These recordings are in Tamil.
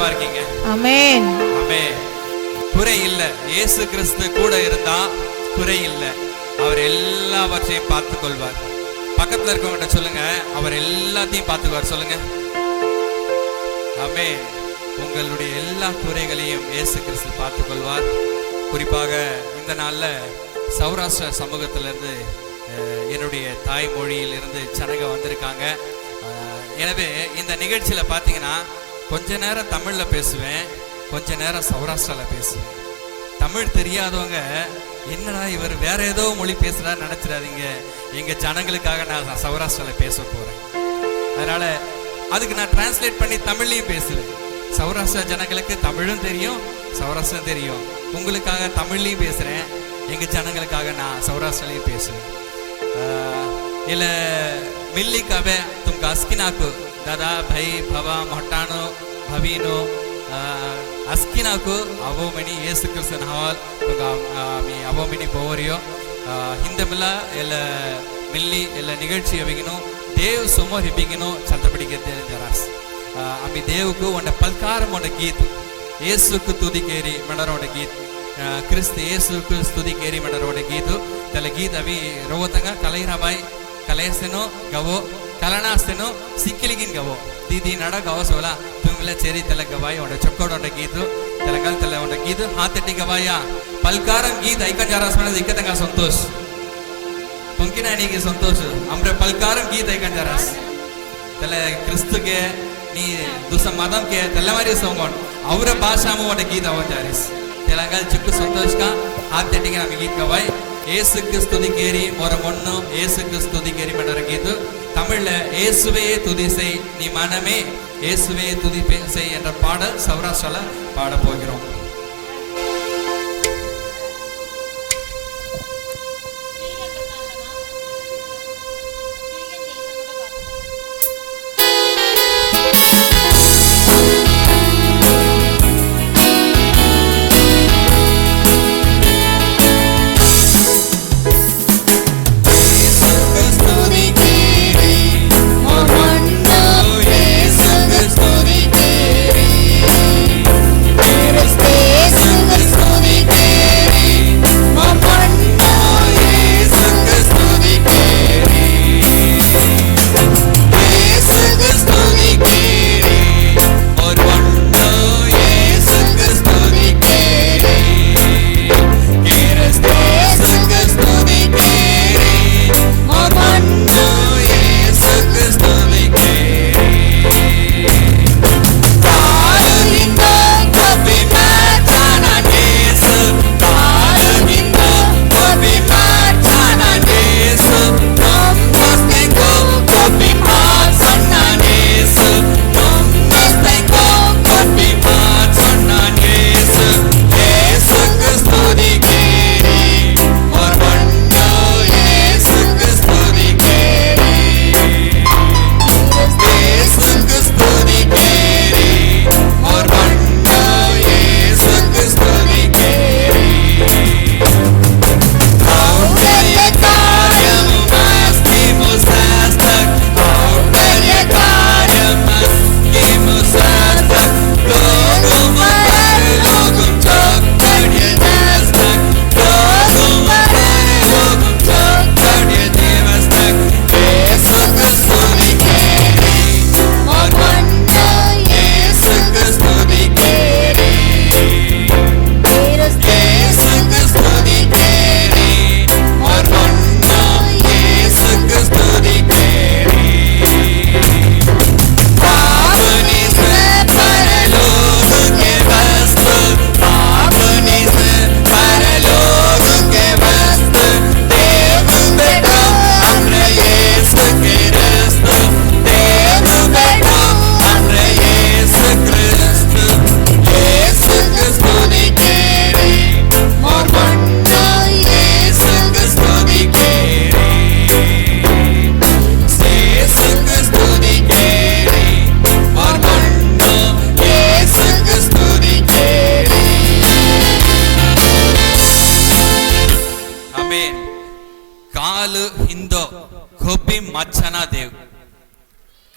சந்தோஷமா இருக்கீங்க? ஆமென். ஆமென். குறை இல்ல. இயேசு கிறிஸ்து கூட இருந்தா குறை இல்ல. அவர் எல்லாவற்றையும் பார்த்துக் கொள்வார். பக்கத்துல இருக்கவங்க சொல்லுங்க, அவர் எல்லாத்தையும் பார்த்துக்குவார். சொல்லுங்க ஆமென். உங்களுடைய எல்லா குறைகளையும் இயேசு கிறிஸ்து பார்த்துக் கொள்வார். குறிப்பாக இந்த நாள்ல சௌராஷ்டிர சமூகத்திலிருந்து என்னுடைய தாய்மொழியிலிருந்து ஜனங்க வந்திருக்காங்க. எனவே இந்த நிகழ்ச்சியில பார்த்தீங்கன்னா கொஞ்ச நேரம் தமிழ்ல பேசுவேன், கொஞ்ச நேரம் சௌராஷ்டிரால பேசுவேன். தமிழ் தெரியாதவங்க என்னடா இவர் வேற ஏதோ மொழி பேசுறாரு நினைச்சிடாதீங்க. எங்க ஜனங்களுக்காக நான் சௌராஷ்டிரால பேச போறேன். அதனால அதுக்கு நான் டிரான்ஸ்லேட் பண்ணி தமிழ்லையும் பேசுவேன். சௌராஷ்டிரா ஜனங்களுக்கு தமிழும் தெரியும், சௌராஷ்டிரம் தெரியும். உங்களுக்காக தமிழ்லையும் பேசுறேன், எங்க ஜனங்களுக்காக நான் சௌராஷ்டிராலையும் பேசுவேன். இல்ல मिलली कवे तुमका अस्किनाकु दादा भाई भवा मोटानो भवीनो अस्किनाकु अवोमिनी येसु क्रिस्तन हाल तुमका मी अवोमिनी बोवरियो हिंदमिला एल मिल्ली एल निगழ்ச்சி अविगिनो देव सोमोर हिबिगिनो चलतपडिगे जरास अमी देव को वंड पलकारम वंड गीत येसु को तुदी केरी मंडरोड गीत क्रिस्त येसु को स्तुति केरी मंडरोड गीत तले गीत अभी रोवतंगा कलैराबाई कलेसेनो गवो कलनासेनो सिक्किलिगिन गवो दीदी नड़ा गवो सोला तुमला चेरी तले गवाई ओंडे चक्कोड ओंडे गीतु तेलंगल तले ओंडे गीतु हातेटी गवाया पलकारम गीत ऐका जरास मने इक्कतंगा संतोष पंकिनानिगे संतोष हमरे पलकारम गीत ऐका जरास तले क्रिस्तुगे नी दुसम मदम के तेलवारी सोंगोन औरे भाषामु ओंडे गीत आवो जारिस तेलंगल चुक्कु संतोष का हातेटी हम गीत गवाई ஏசுக்கு ஸ்துதி கேரி மொரமொன்னு ஏசுக்கு ஸ்துதி கேரி மண்டரகீது தமிழ்ல இயேசுவே துதி செய் நீ மனமே இயேசுவே துதி செய் என்ற பாடல் சௌராஷ்டிரால பாட போகிறோம். Stay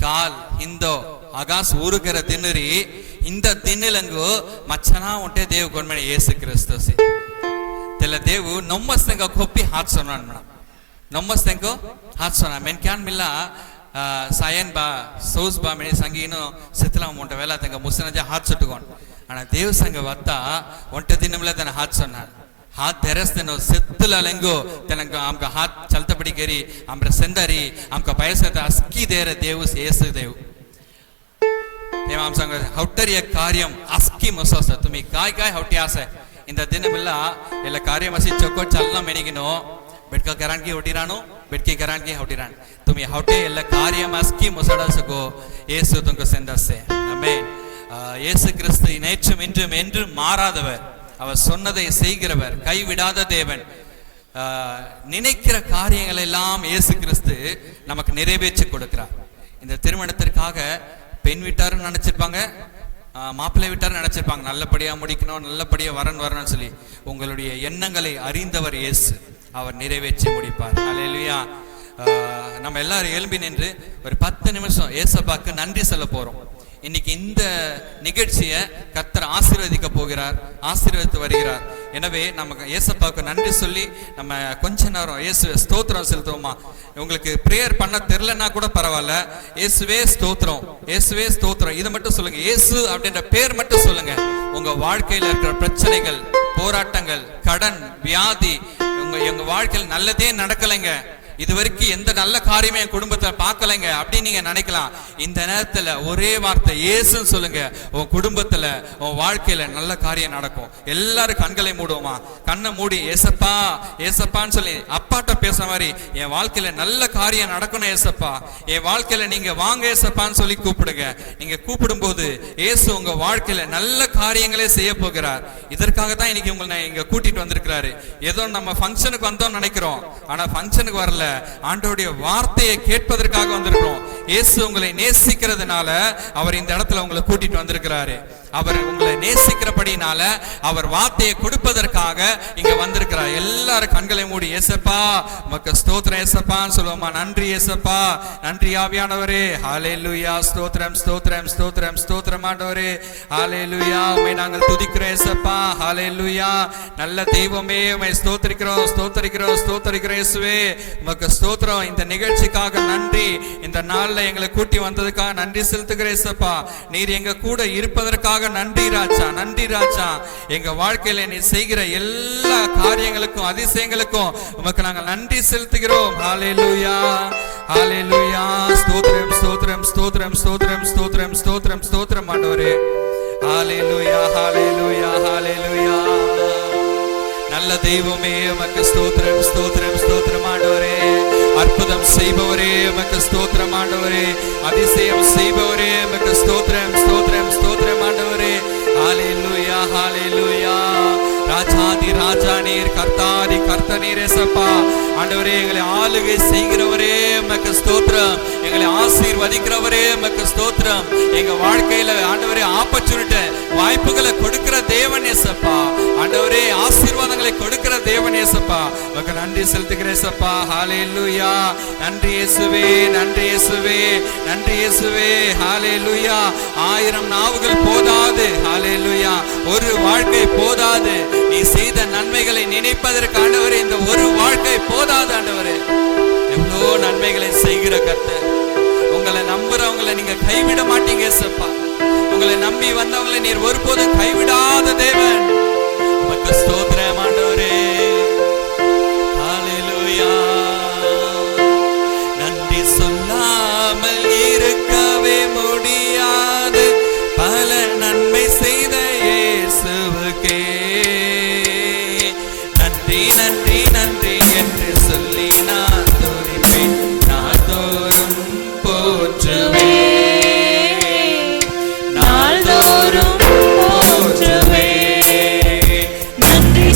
ಕಾಲ್ ಹಿಂದೋ ಆಗಾಸ್ ಊರುಗರ ದಿನರಿ ಇಂದ ದಿನಲಂಗು ಮಚ್ಚನಾ ಉಂಟೆ ದೇವ್ ಗೊಂಡ್ಮನೆ ಯೇಸು ಕ್ರಿಸ್ತೋಸಿ ತೆಲ ದೇವು ನಮ್ಮಸ್ತಂಗ ಕೊಪ್ಪಿ ಹಾತ್ಸೋಣ ನಮ್ಮಸ್ತಂಗು ಹಾತ್ಸೋಣ ಮೆನ್ ಕ್ಯಾನ್ ಮಿಲ್ಲ ಸಾಯನ್ ಬಾ ಸೌಸ್ ಬಾ ಮೆನಿ ಸಂಗೀನು ಸಿತ್ತಲಂ ಉಂಟ ವೇಲ ತಂಗ ಮುಸನಜ ಹಾತ್ಸುಟ್ಟುಕೊಂಡು ಅಣ್ಣ ದೇವ್ ಸಂಗ ವತ್ತ ಒಂಟೆ ದಿನಮಿಲ್ಲ ತನ ಹಾತ್ಸೋಣ हाथ धरस्ते नो सिद्धला लेंगो तेलंगा आमका हाथ चलता पड़ी करी आमरे सेंदारी आमका पैसा ता अस्की देर देवु सेस देव ये आम संग हौटरिय कार्यम अस्की मसोस तुम्ही काय हौटी आसे इंद दिन मिल्ला ಎಲ್ಲ ಕಾರ್ಯ ಮಸಿ ಚೊಕ್ಕೋ ಚಲನ ಮೆನಿಗಿನೋ ಬೆಟ್ಕ ಕರಾನ್ की ಹೊಟಿರಾನು ಬೆಟ್ಕಿ ಕರಾನ್ की ಹೊಟಿರಾನ್ तुम्ही हौटे ಎಲ್ಲ ಕಾರ್ಯ ಮಸ್ಕಿ ಮುಸಡಸಗೋ ಯೇಸು तुमको सेंदसे आमेन ಯೇசு கிறிஸ்து நேற்றும் இன்றும் என்றும் மாறாதவர் அவர் சொன்னதை செய்கிறவர் கைவிடாத தேவன் நினைக்கிற காரியங்கள் எல்லாம் இயேசு கிறிஸ்து நமக்கு நிறைவேற்றி கொடுக்கிறார் இந்த திருமணத்திற்காக பெண் வீட்டாரும் நினைச்சிருப்பாங்க மாப்பிள்ளை வீட்டாரும் நினைச்சிருப்பாங்க நல்லபடியா முடிக்கணும் நல்லபடியா வரணும்னு சொல்லி உங்களுடைய எண்ணங்களை அறிந்தவர் இயேசு அவர் நிறைவேற்றி முடிப்பார் அல்லேலூயா நம்ம எல்லாரும் எழும்பி நின்று ஒரு 10 நிமிஷம் இயேசுவுக்கு நன்றி சொல்ல போறோம் இன்னைக்கு இந்த நிகழ்ச்சியை கர்த்தர் ஆசீர்வதிக்க போகிறார் ஆசீர்வதித்து வருகிறார் எனவே நமக்கு இயேசுவுக்கு நன்றி சொல்லி நம்ம கொஞ்ச நேரம் இயேசுவே ஸ்தோத்திரம் செலுத்துவோமா உங்களுக்கு பிரேயர் பண்ண தெரியலன்னா கூட பரவாயில்ல இயேசுவே ஸ்தோத்திரம் இயேசுவே ஸ்தோத்திரம் இது மட்டும் சொல்லுங்க இயேசு அப்படின்ற பேர் மட்டும் சொல்லுங்க உங்க வாழ்க்கையில இருக்கிற பிரச்சனைகள் போராட்டங்கள் கடன் வியாதி உங்க வாழ்க்கையில் நல்லதே நடக்கலைங்க இது வரைக்கும் எந்த நல்ல காரியமே என் குடும்பத்தை பார்க்கலைங்க அப்படின்னு நீங்க நினைக்கலாம் இந்த நேரத்துல ஒரே வார்த்தை இயேசுன்னு சொல்லுங்க உன் குடும்பத்துல உன் வாழ்க்கையில நல்ல காரியம் நடக்கும் எல்லாரும் கண்களை மூடுவோமா கண்ணை மூடி ஏசப்பா ஏசப்பான்னு சொல்லி அப்பாட்ட பேசுற மாதிரி என் வாழ்க்கையில நல்ல காரியம் நடக்கணும் ஏசப்பா என் வாழ்க்கையில நீங்க வாங்க ஏசப்பான்னு சொல்லி கூப்பிடுங்க நீங்க கூப்பிடும் போது இயேசு உங்க வாழ்க்கையில நல்ல காரியங்களே செய்ய போகிறார் இதற்காக தான் இன்னைக்கு உங்களை இங்க கூட்டிட்டு வந்திருக்கிறாரு ஏதோ நம்ம ஃபங்க்ஷனுக்கு வந்தோம் நினைக்கிறோம் ஆனா ஃபங்க்ஷனுக்கு வரல ஆண்டவருடைய வார்த்தையை கேட்பதற்காக வந்திருக்கிறோம் இயேசு உங்களை நேசிக்கிறதுனால அவர் இந்த இடத்துல உங்களை கூட்டிட்டு வந்திருக்கிறாரு அவர் உங்களை நேசிக்கிறபடினால அவர் வார்த்தையை கொடுப்பதற்காக இங்க வந்திருக்கிறார் எல்லாரும் கண்களை மூடி ஏசப்பா உமக்கு ஸ்தோத்திரம் ஏசப்பான்னு சொல்லுவோமா நன்றி ஏசப்பா நன்றி ஆவியானவரே ஹalleluya ஸ்தோத்திரம் ஸ்தோத்திரம் ஸ்தோத்திரம் ஸ்தோத்திரம் ஆண்டவரே ஹalleluya உம்மை நாங்கள் துதிக்கிறோம் ஏசப்பா ஹalleluya நல்ல தெய்வமே உம்மை ஸ்தோத்திரிக்கிறோம் ஸ்தோத்திரிக்கிறோம் ஸ்தோத்திரிக்கிறோம் இயேசுவே உமக்கு ஸ்தோத்திரம் இந்த நிகழ்ச்சிக்காக நன்றி இந்த நாள்ல எங்களை கூட்டி வந்ததுக்காக நன்றி செலுத்துகிறேன் ஏசப்பா நீர் எங்க கூட இருப்பதற்காக நன்றி ராஜா நன்றி ராஜா எங்க வாழ்க்கையில நீ செய்கிற எல்லா காரியங்களுக்கும் அதிசயங்களுக்கும் உமக்கு நாங்கள் நன்றி செலுத்துகிறோம் ஹalleluya ஹalleluya ஸ்தோத்திரம் ஸ்தோத்திரம் ஸ்தோத்திரம் ஸ்தோத்திரம் ஸ்தோத்திரம் ஸ்தோத்திரம் ஸ்தோத்திரம் ஆண்டவரே ஹalleluya ஹalleluya ஹalleluya நல்ல தெய்வமே உமக்கு ஸ்தோத்திரம் ஸ்தோத்திரம் ஸ்தோத்திரம் ஆண்டவரே அற்புதம் செய்பவரே உமக்கு ஸ்தோத்திரம் ஆண்டவரே அதிசயம் செய்பவரே உமக்கு ஸ்தோத்திரம் ஸ்தோத்திரம் ஸ்தோத்திரம் ஆண்டவரே ஹalleluya ஹalleluya ராஜாதி ராஜா நீர் கர்த்தாதி கர்த்த நீர் ஏசப்பா ஆண்டவரே எங்களை ஆளுகை செய்கிறவரே உமக்கு ஸ்தோத்திரம் எங்களை ஆசீர்வதிக்கிறவரே உமக்கு ஸ்தோத்திரம் எங்க வாழ்க்கையில ஆண்டவரே ஆப்பர்ச்சுனிட்டி வாய்ப்புகளை கொடுக்கிற தேவன் ஏசப்பா ஆண்டவரே ஆசீர்வாதங்களை கொடுக்கிற தேவன் ஏசப்பா உமக்கு நன்றி செலுத்துகிறேன் ஏசப்பா ஹalleluya நன்றி இயேசுவே நன்றி இயேசுவே நன்றி இயேசுவே ஹalleluya 1000 நாவுகள் போதாது ஹalleluya ஒரு வாழ்க்கை போதாது நீ செய்த நன்மைகளை நினைப்பதற்கு ஆண்டவரே இந்த ஒரு வாழ்க்கை போதாது ஆண்டவரே எவ்வளோ நன்மைகளை செய்கிற கர்த்தர் உங்களை நம்புறவங்களை நீங்க கைவிட மாட்டீங்க ஏசப்பா உங்களை நம்பி வந்தவங்களை நீர் ஒருபோதும் கைவிடாத தேவன் உமக்கு ஸ்தோத்திரம் ஆண்டவரே ஹalleluya நன்றி சொல்லாமல் இருக்கவே முடியாது பல நன்மை செய்த இயேசுவுக்கே நன்றி நன்றி நன்றி என்று சொல்லி நான் துதிப்பேன் நாள்தோறும் போற்றுவேன் நாள்தோறும் போற்றுவேன் நன்றி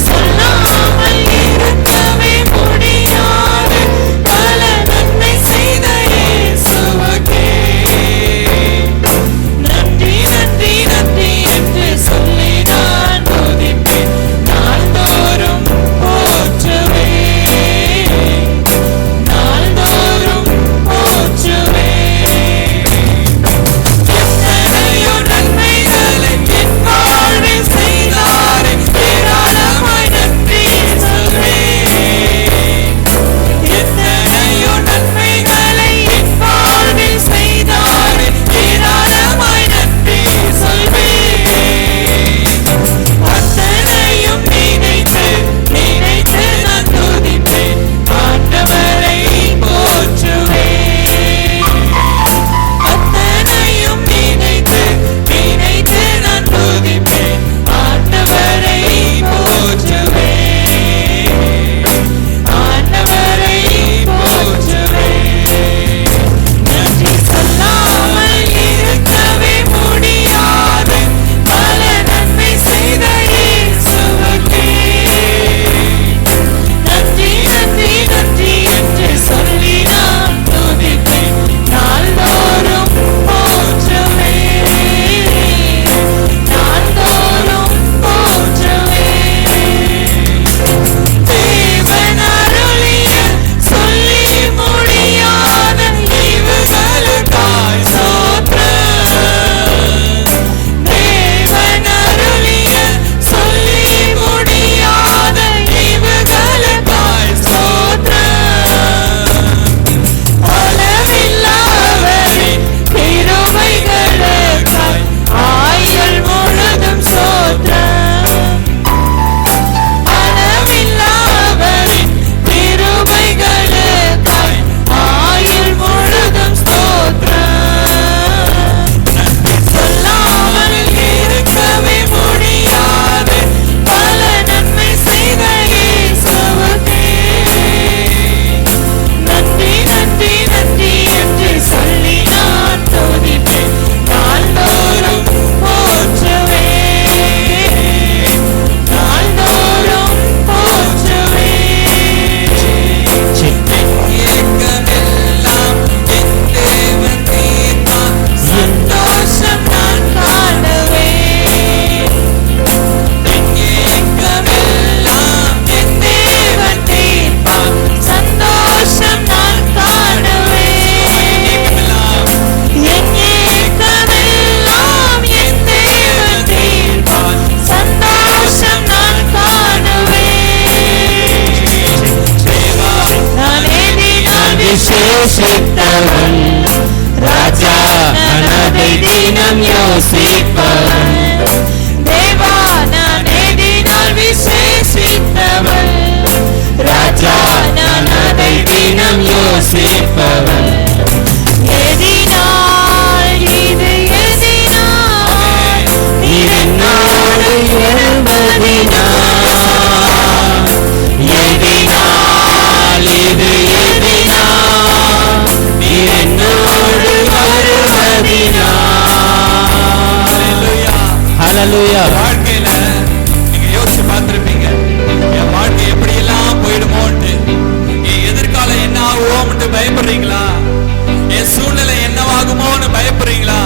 யோசிப்பவன். தேவா நான் எதினால் விசேஷித்தவன். ராஜா நான் அதை தினம் யோசிப்பவன். எதினால் இது எதினால் நீர் என்னோடு எழுவதினால். எதினால் இது எதினால் நீர் என்னோடு வருவதினால். ஹல்லேலூயா. வாழ்க்கையில நீங்க யோசிச்சு பார்த்திருப்பீங்க, என் வாழ்க்கை எப்படி எல்லாம் போயிடுமோன்ட்டு, என் எதிர்காலம் என்ன ஆகுமோன்னு பயப்படுறீங்களா? என் சூழ்நிலை என்னவாகுமோன்னு பயப்படுறீங்களா?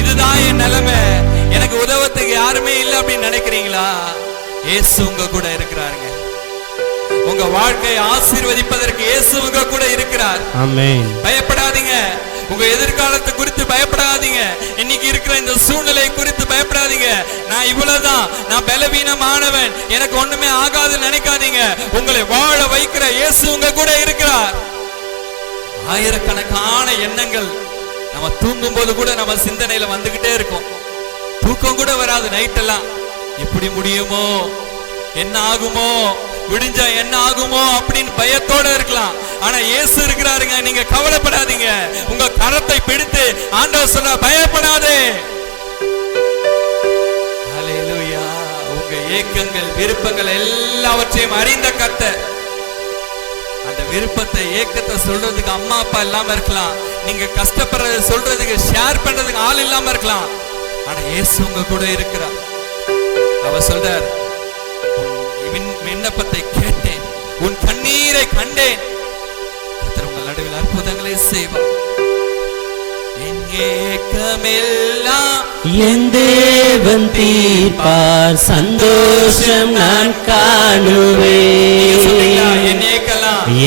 இதுதான் என் நிலைமை, எனக்கு உதவத்துக்கு யாருமே இல்லை அப்படின்னு நினைக்கிறீங்களா? இயேசு உங்க கூட இருக்கிறாருங்க. உங்க வாழ்க்கையை ஆசீர்வதிப்பதற்கு இயேசு உங்க கூட இருக்கிறார். ஆமென். பயப்படாதீங்க. உங்க எதிர்காலத்தை குறித்து பயப்படாதீங்க. இன்னைக்கு இருக்கிற இந்த சூழ்நிலை குறித்து பயப்படாதீங்க. நான் இவ்வளவுதான், நான் பலவீனமானவன், எனக்கு ஒண்ணுமே ஆகாதுன்னு நினைக்காதீங்க. உங்களை வாழ வைக்கிற இயேசு உங்க கூட இருக்கிறார். ஆயிரக்கணக்கான எண்ணங்கள் நம்ம தூங்கும் போது கூட நம்ம சிந்தனையில வந்துகிட்டே இருக்கும். தூக்கம் கூட வராது நைட்டெல்லாம். எப்படி முடியுமோ, என்ன ஆகுமோ, விடிஞ்சா என்ன ஆகுமோ அப்படின்னு பயத்தோட இருக்கலாம். ஆனா இயேசு இருக்கிறாருங்க. நீங்க கவலைப்படாதீங்க. உங்க கரத்தை பிடித்து ஆண்டவர் சொல்ற பயப்படாதே. ஹல்லேலூயா. உங்க ஏக்கங்கள் விருப்பங்கள் எல்லாவற்றையும் அறிந்த கர்த்தர். அந்த விருப்பத்தை ஏக்கத்தை சொல்றதுக்கு அம்மா அப்பா இல்லாம இருக்கலாம். நீங்க கஷ்டப்படுறத சொல்றதுக்கு ஷேர் பண்றதுக்கு ஆள் இல்லாம இருக்கலாம். ஆனா இயேசு உங்க கூட இருக்கிறார். அவர் சொல்றார், விண்ணப்பத்தை கேட்டேன், உன் கண்ணீரை கண்டேன். கர்த்தர் உங்கள் நடுவில் அற்புதங்களை செய்வார். என் ஏக்கமெல்லாம் என் தேவன் தீர்ப்பார், சந்தோஷம் நான் காணுவேன்.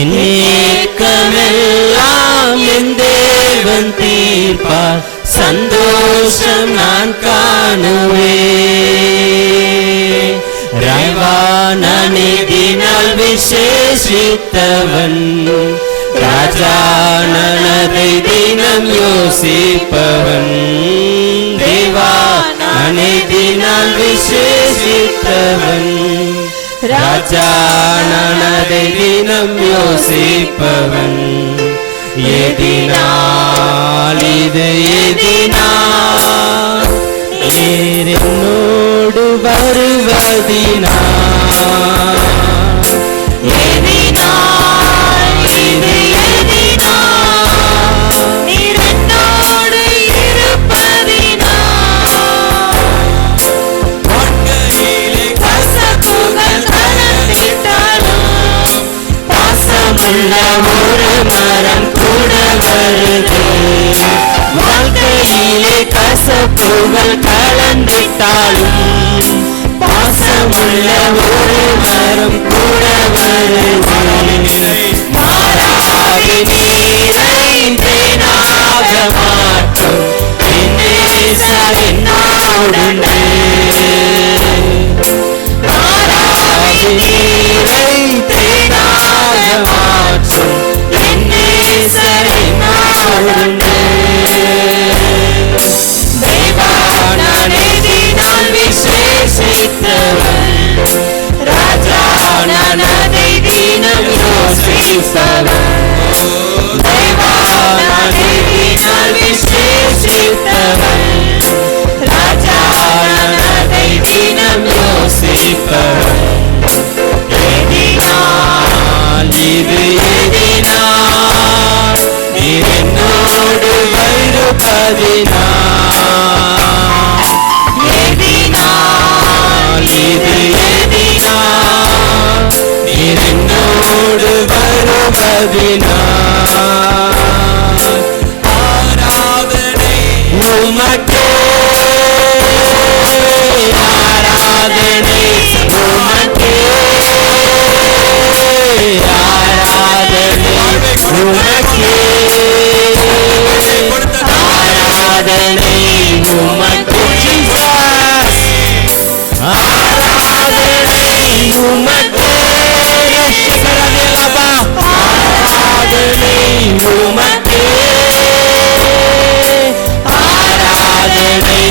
என் ஏக்கமெல்லாம் என் தேவன் தீர்ப்பார், சந்தோஷம் நான் காணுவேன். நான் எதினால் விசேஷித்தவன். ராஜா நான் அதை தினம் யோசிப்பவன். தேவா நான் எதினால் விசேஷித்தவன். ராஜா நான் அதை தினம் யோசிப்பவன். எதினால் இது எதினால் நீர் என்னோடு வருவதினால். எதினால் இது எதினால் நீர் என்னோடு இருப்பதினால். வாழ்க்கையிலே கசப்புகள் கலந்திட்டாலும் பாசமுள்ள ஒரு மரம் கூட வருது. வாழ்க்கையிலே கசப்புகள் கலந்திட்டாலும் பாசமுள்ள ஒரு மரம் கூட வருது. மாறாது நீரை தேனாக மாற்றும் என் நேசர் என்னோடுண்டு. மாறாது நீரை தேனாக மாற்றும் என் நேசர் என்னோடுண்டு. தேவா நான் எதினால் விசேஷித்தவன். ராஜா நான் அதை தினம் யோசிப்பவன். தேவா நான் எதினால் விசேஷித்தவன். ராஜா நான் அதை தினம் யோசிப்பவன். எதினால் இது எதினால் நீர் என்னோடு வருவதினால். எதினால் இது எதினால் நீர் என்னோடு வருவதினால். ஆராதனை உமக்கே, ஆராதனை உமக்கே, ஆராதனை உமக்கே, ஆராதனை உமக்கே. ஆராதனை உமக்கே, ஆராதனை உமக்கே, ஆராதனை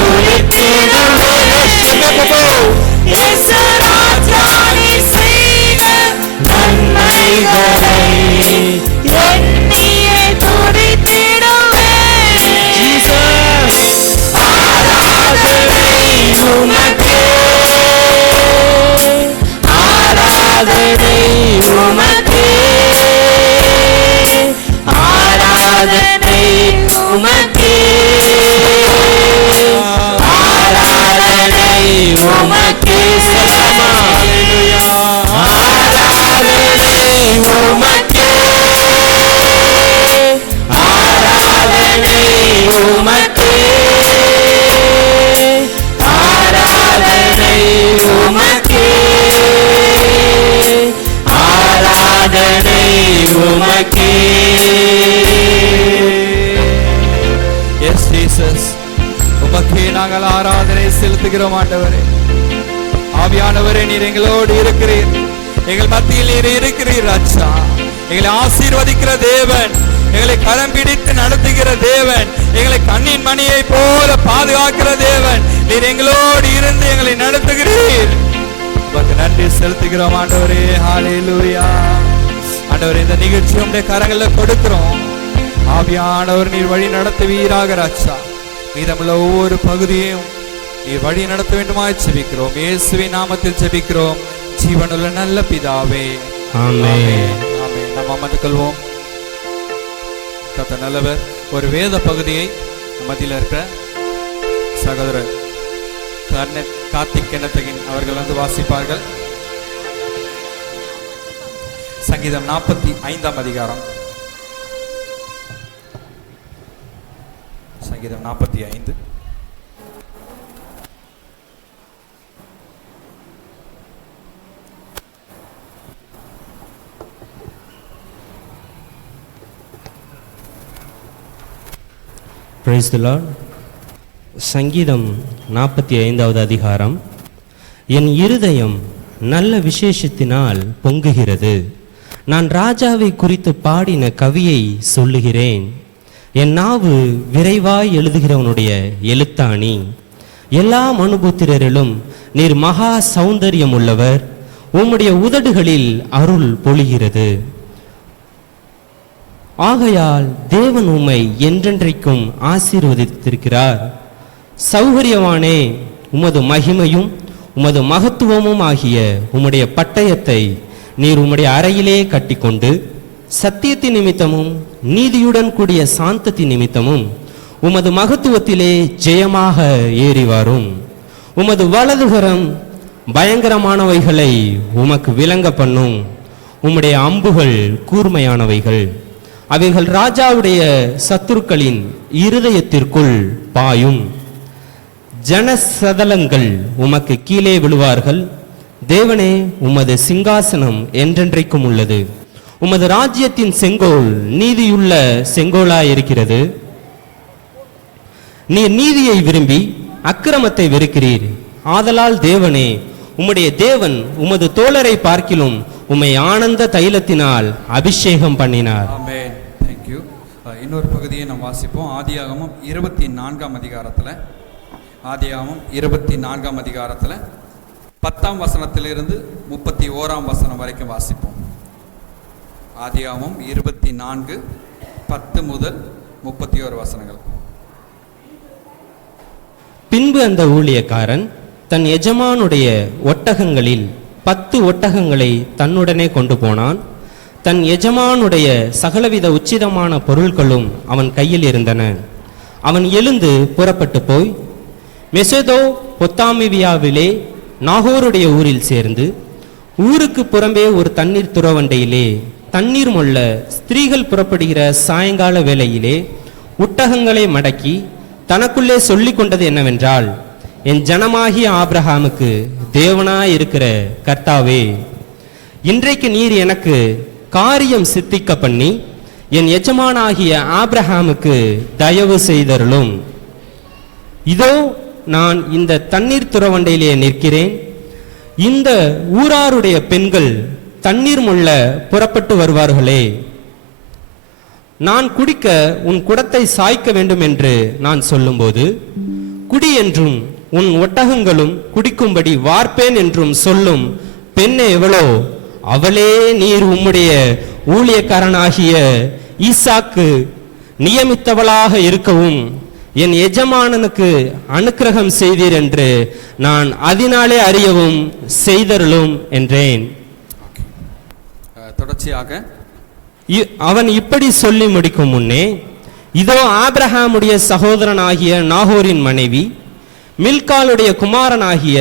உரித்திடுவே. இயேசு ராஜா நீ செய்த நன்மைகளை எண்ணியே துதித்திடுவே. ஆராதனை உமக்கே, ஆராதனை உமக்கே, ஆராதனை உமக்கே, ஆராதனை உமக்கே. சத்தமா ஆராதனை உமக்கே, ஆராதனை உமக்கே, ஆராதனை உமக்கே, ஆராதனை உமக்கே. எஸ் ஜீசஸ், உமக்கே நாங்கள் ஆராதனை செலுத்துகிறோம் ஆண்டவரே. ஆவியானவரே, நீர் எங்களோடு இருக்கிறீர், எங்கள் மத்தியில் நீர் இருக்கிறீர் ராஜா. எங்களை ஆசீர்வதிக்கிற தேவன், எங்களை கரம் பிடித்து நடத்துகிற தேவன், எங்களை கண்ணின் மணியை போல பாதுகாக்கிற தேவன், நீர் எங்களோடு இருந்து எங்களை நடத்துகிறீர். உமக்கு நன்றி செலுத்துகிறோம் ஆண்டவரே. ஹல்லேலூயா. ஆண்டவரே, இந்த நிகழ்ச்சி உம்முடைய கரங்களில் கொடுக்கிறோம். ஆவியானவர் நீர் வழி நடத்துவீராக ராஜா. மீதமுள்ள ஒவ்வொரு பகுதியையும் நீர் வழி நடத்த வேண்டுமாய் ஜெபிக்கிறோம். இயேசுவின் நாமத்தில் ஜெபிக்கிறோம் ஜீவனுள்ள நல்ல பிதாவே. ஆமென். ஆமென். நாம் அமர்ந்து கொள்வோம். கர்த்தர் நல்லவர். ஒரு வேத பகுதியை மத்தியில் இருக்கிற சகோதரர் கார்த்திக் கென்னத்தகின் அவர்கள் வாசிப்பார்கள். சங்கீதம் 45 அதிகாரம். சங்கீதம் 45. Praise the Lord. சங்கீதம் 45வது அதிகாரம். என் இருதயம் நல்ல விசேஷத்தினால் பொங்குகிறது. நான் ராஜாவை குறித்து பாடின கவியை சொல்லுகிறேன். என் நாவு விரைவாய் எழுதுகிறவனுடைய எழுத்தாணி. எல்லா மனுபுத்திரரிலும் நீர் மகா சௌந்தரியம் உள்ளவர். உம்முடைய உதடுகளில் அருள் பொழிகிறது. ஆகையால் தேவன் உம்மை என்றென்றைக்கும் ஆசீர்வதித்திருக்கிறார். சௌகரியவானே, உமது மகிமையும் உமது மகத்துவமும் ஆகிய உம்முடைய பட்டயத்தை நீர் உம்முடைய அறையிலே கட்டிக்கொண்டு சத்தியத்தின் நிமித்தமும் நீதியுடன் கூடிய சாந்தத்தின் நிமித்தமும் உமது மகத்துவத்திலே ஜெயமாக ஏறி வரும். உமது வலதுகரம் பயங்கரமானவைகளை உமக்கு விளங்க பண்ணும். உம்முடைய அம்புகள் கூர்மையானவைகள். அவைகள் ராஜாவுடைய சத்துருக்களின் இருதயத்திற்குள் பாயும். ஜனசதலங்கள் உமக்கு கீழே விழுவார்கள். தேவனே, உமது சிங்காசனம் என்றென்றைக்கும் உள்ளது. உமது ராஜ்யத்தின் செங்கோல் நீதியுள்ள செங்கோலாயிருக்கிறது. நீர் நீதியை விரும்பி அக்கிரமத்தை வெறுக்கிறீர். ஆதலால் தேவனே, உம்முடைய தேவன் உமது தோழரை பார்க்கிலும் உம்மை ஆனந்த தைலத்தினால் அபிஷேகம் பண்ணினார். ஆமென். Thank you. இன்னொரு பகுதியை நாம் வாசிப்போம். ஆதியாகமம் 24ஆம் அதிகாரத்தில், ஆதியாகமம் 24ஆம் அதிகாரத்தில் 10ஆம் வசனத்திலிருந்து 31ஆம் வசனம் வரைக்கும் வாசிப்போம். ஆதியாகமம் 24 10 முதல் 31 வசனங்கள். பின்பு அந்த ஊழியக்காரன் தன் எஜமானுடைய ஒட்டகங்களில் 10 ஒட்டகங்களை தன்னுடனே கொண்டு போனான். தன் எஜமானுடைய சகலவித உச்சிதமான பொருட்களும் அவன் கையில் இருந்தன. அவன் எழுந்து புறப்பட்டு போய் மெசெதோ பொத்தாமிவியாவிலே நாகோருடைய ஊரில் சேர்ந்து ஊருக்கு புறம்பே ஒரு தண்ணீர் துறவண்டையிலே தண்ணீர் மொள்ள ஸ்திரீகள் புறப்படுகிற சாயங்கால வேளையிலே ஒட்டகங்களை மடக்கி தனக்குள்ளே சொல்லிக் கொண்டது என்னவென்றால், என் ஜனமாகிய ஆபிரகாமுக்கு தேவனாயிருக்கிற கர்த்தாவே, இன்றைக்கு நீர் எனக்கு காரியம் சித்திக்க பண்ணி என் எஜமானாகிய ஆபிரகாமுக்கு தயவு செய்தருளும். இதோ நான் இந்த தண்ணீர் துறவண்டையிலே நிற்கிறேன். இந்த ஊராருடைய பெண்கள் தண்ணீர் மொள்ள புறப்பட்டு வருவார்களே. நான் குடிக்க உன் குடத்தை சாய்க்க வேண்டும் என்று நான் சொல்லும்போது குடி என்றும் உன் ஒட்டகங்களும் குடிக்கும்படி வார்ப்பேன் என்றும் சொல்லும் பெண்ணே எவளோ, அவளே நீர் உம்முடைய ஊழியக்காரனாகிய ஈசாக்கு நியமித்தவளாக இருக்கவும் என் எஜமானனுக்கு அனுக்கிரகம் செய்தீர் என்று நான் அதனாலே அறியவும் செய்தருளும் என்றேன். தொடர்ச்சியாக அவன் இப்படி சொல்லி முடிக்கும் முன்னே, இதோ ஆபிரகாமுடைய சகோதரனாகிய நாகோரின் மனைவி மில்காலுடைய குமாரனாகிய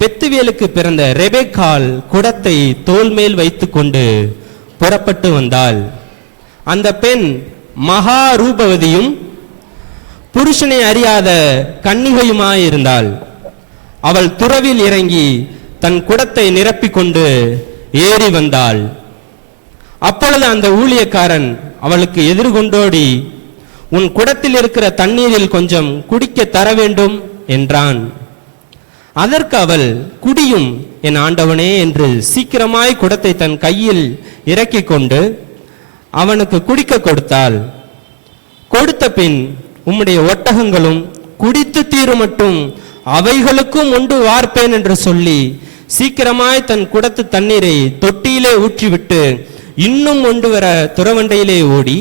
பெத்துவேலுக்கு பிறந்த ரெபெக்காள் குடத்தை தோள் மேல் வைத்துக் கொண்டு புறப்பட்டு வந்தாள். அந்த பெண் மகா ரூபவதியும் புருஷனை அறியாத கன்னிகையுமாயிருந்தாள். அவள் துறவில் இறங்கி தன் குடத்தை நிரப்பிக் கொண்டு ஏறி வந்தாள். அப்பொழுது அந்த ஊழியக்காரன் அவளுக்கு எதிர்கொண்டோடி, உன் குடத்தில் இருக்கிற தண்ணீரில் கொஞ்சம் குடிக்க தர வேண்டும் என்றான். அதற்கு அவள், குடியும் என் ஆண்டவனே என்று சீக்கிரமாய் குடத்தை தன் கையில் இறக்கிக் கொண்டு அவனுக்கு குடிக்க கொடுத்தாள். கொடுத்த பின், உம்முடைய ஒட்டகங்களும் குடித்து தீரும் மட்டும் அவைகளுக்கும் உண்டு வார்ப்பேன் என்று சொல்லி சீக்கிரமாய் தன் குடத்து தண்ணீரை தொட்டியிலே ஊற்றிவிட்டு இன்னும் ஒன்று வர துறவண்டையிலே ஓடி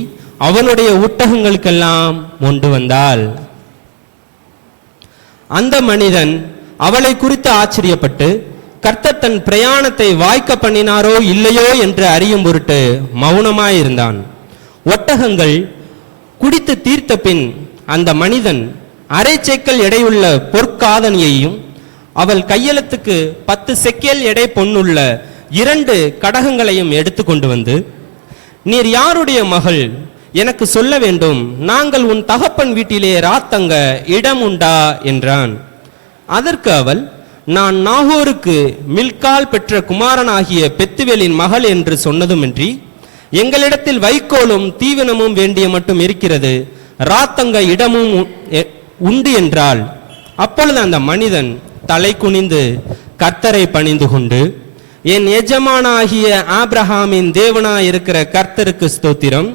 அவனுடைய ஒட்டகங்களுக்கெல்லாம் கொண்டு வந்தாள். அந்த மனிதன் அவளை குறித்து ஆச்சரியப்பட்டு, கர்த்தர் தன் பிரயாணத்தை வாய்க்க பண்ணினாரோ இல்லையோ என்று அறியும் பொருட்டு மௌனமாயிருந்தான். ஒட்டகங்கள் குடித்து தீர்த்த பின் அந்த மனிதன் அரை சேக்கல் எடையுள்ள பொற்காதனியையும் அவள் கையெழுத்துக்கு 10 செக்கேல் எடை பொன்னுள்ள 2 கடகங்களையும் எடுத்து கொண்டு வந்து, நீர் யாருடைய மகள் எனக்கு சொல்ல வேண்டும், நாங்கள் உன் தகப்பன் வீட்டிலே ராத்தங்க இடம் உண்டா என்றான். அதற்கு அவள், நான் நாகோருக்கு மில்கால் பெற்ற குமாரனாகிய பெத்துவேலின் மகள் என்று சொன்னதுமின்றி எங்களிடத்தில் வைக்கோலும் தீவனமும் வேண்டிய மட்டும் இருக்கிறது, ராத்தங்க இடமும் உண்டு என்றாள். அப்பொழுது அந்த மனிதன் தலை குனிந்து கர்த்தரை பணிந்து கொண்டு, என் எஜமானாகிய ஆபிரகாமின் தேவனாயிருக்கிற கர்த்தருக்கு ஸ்தோத்திரம்,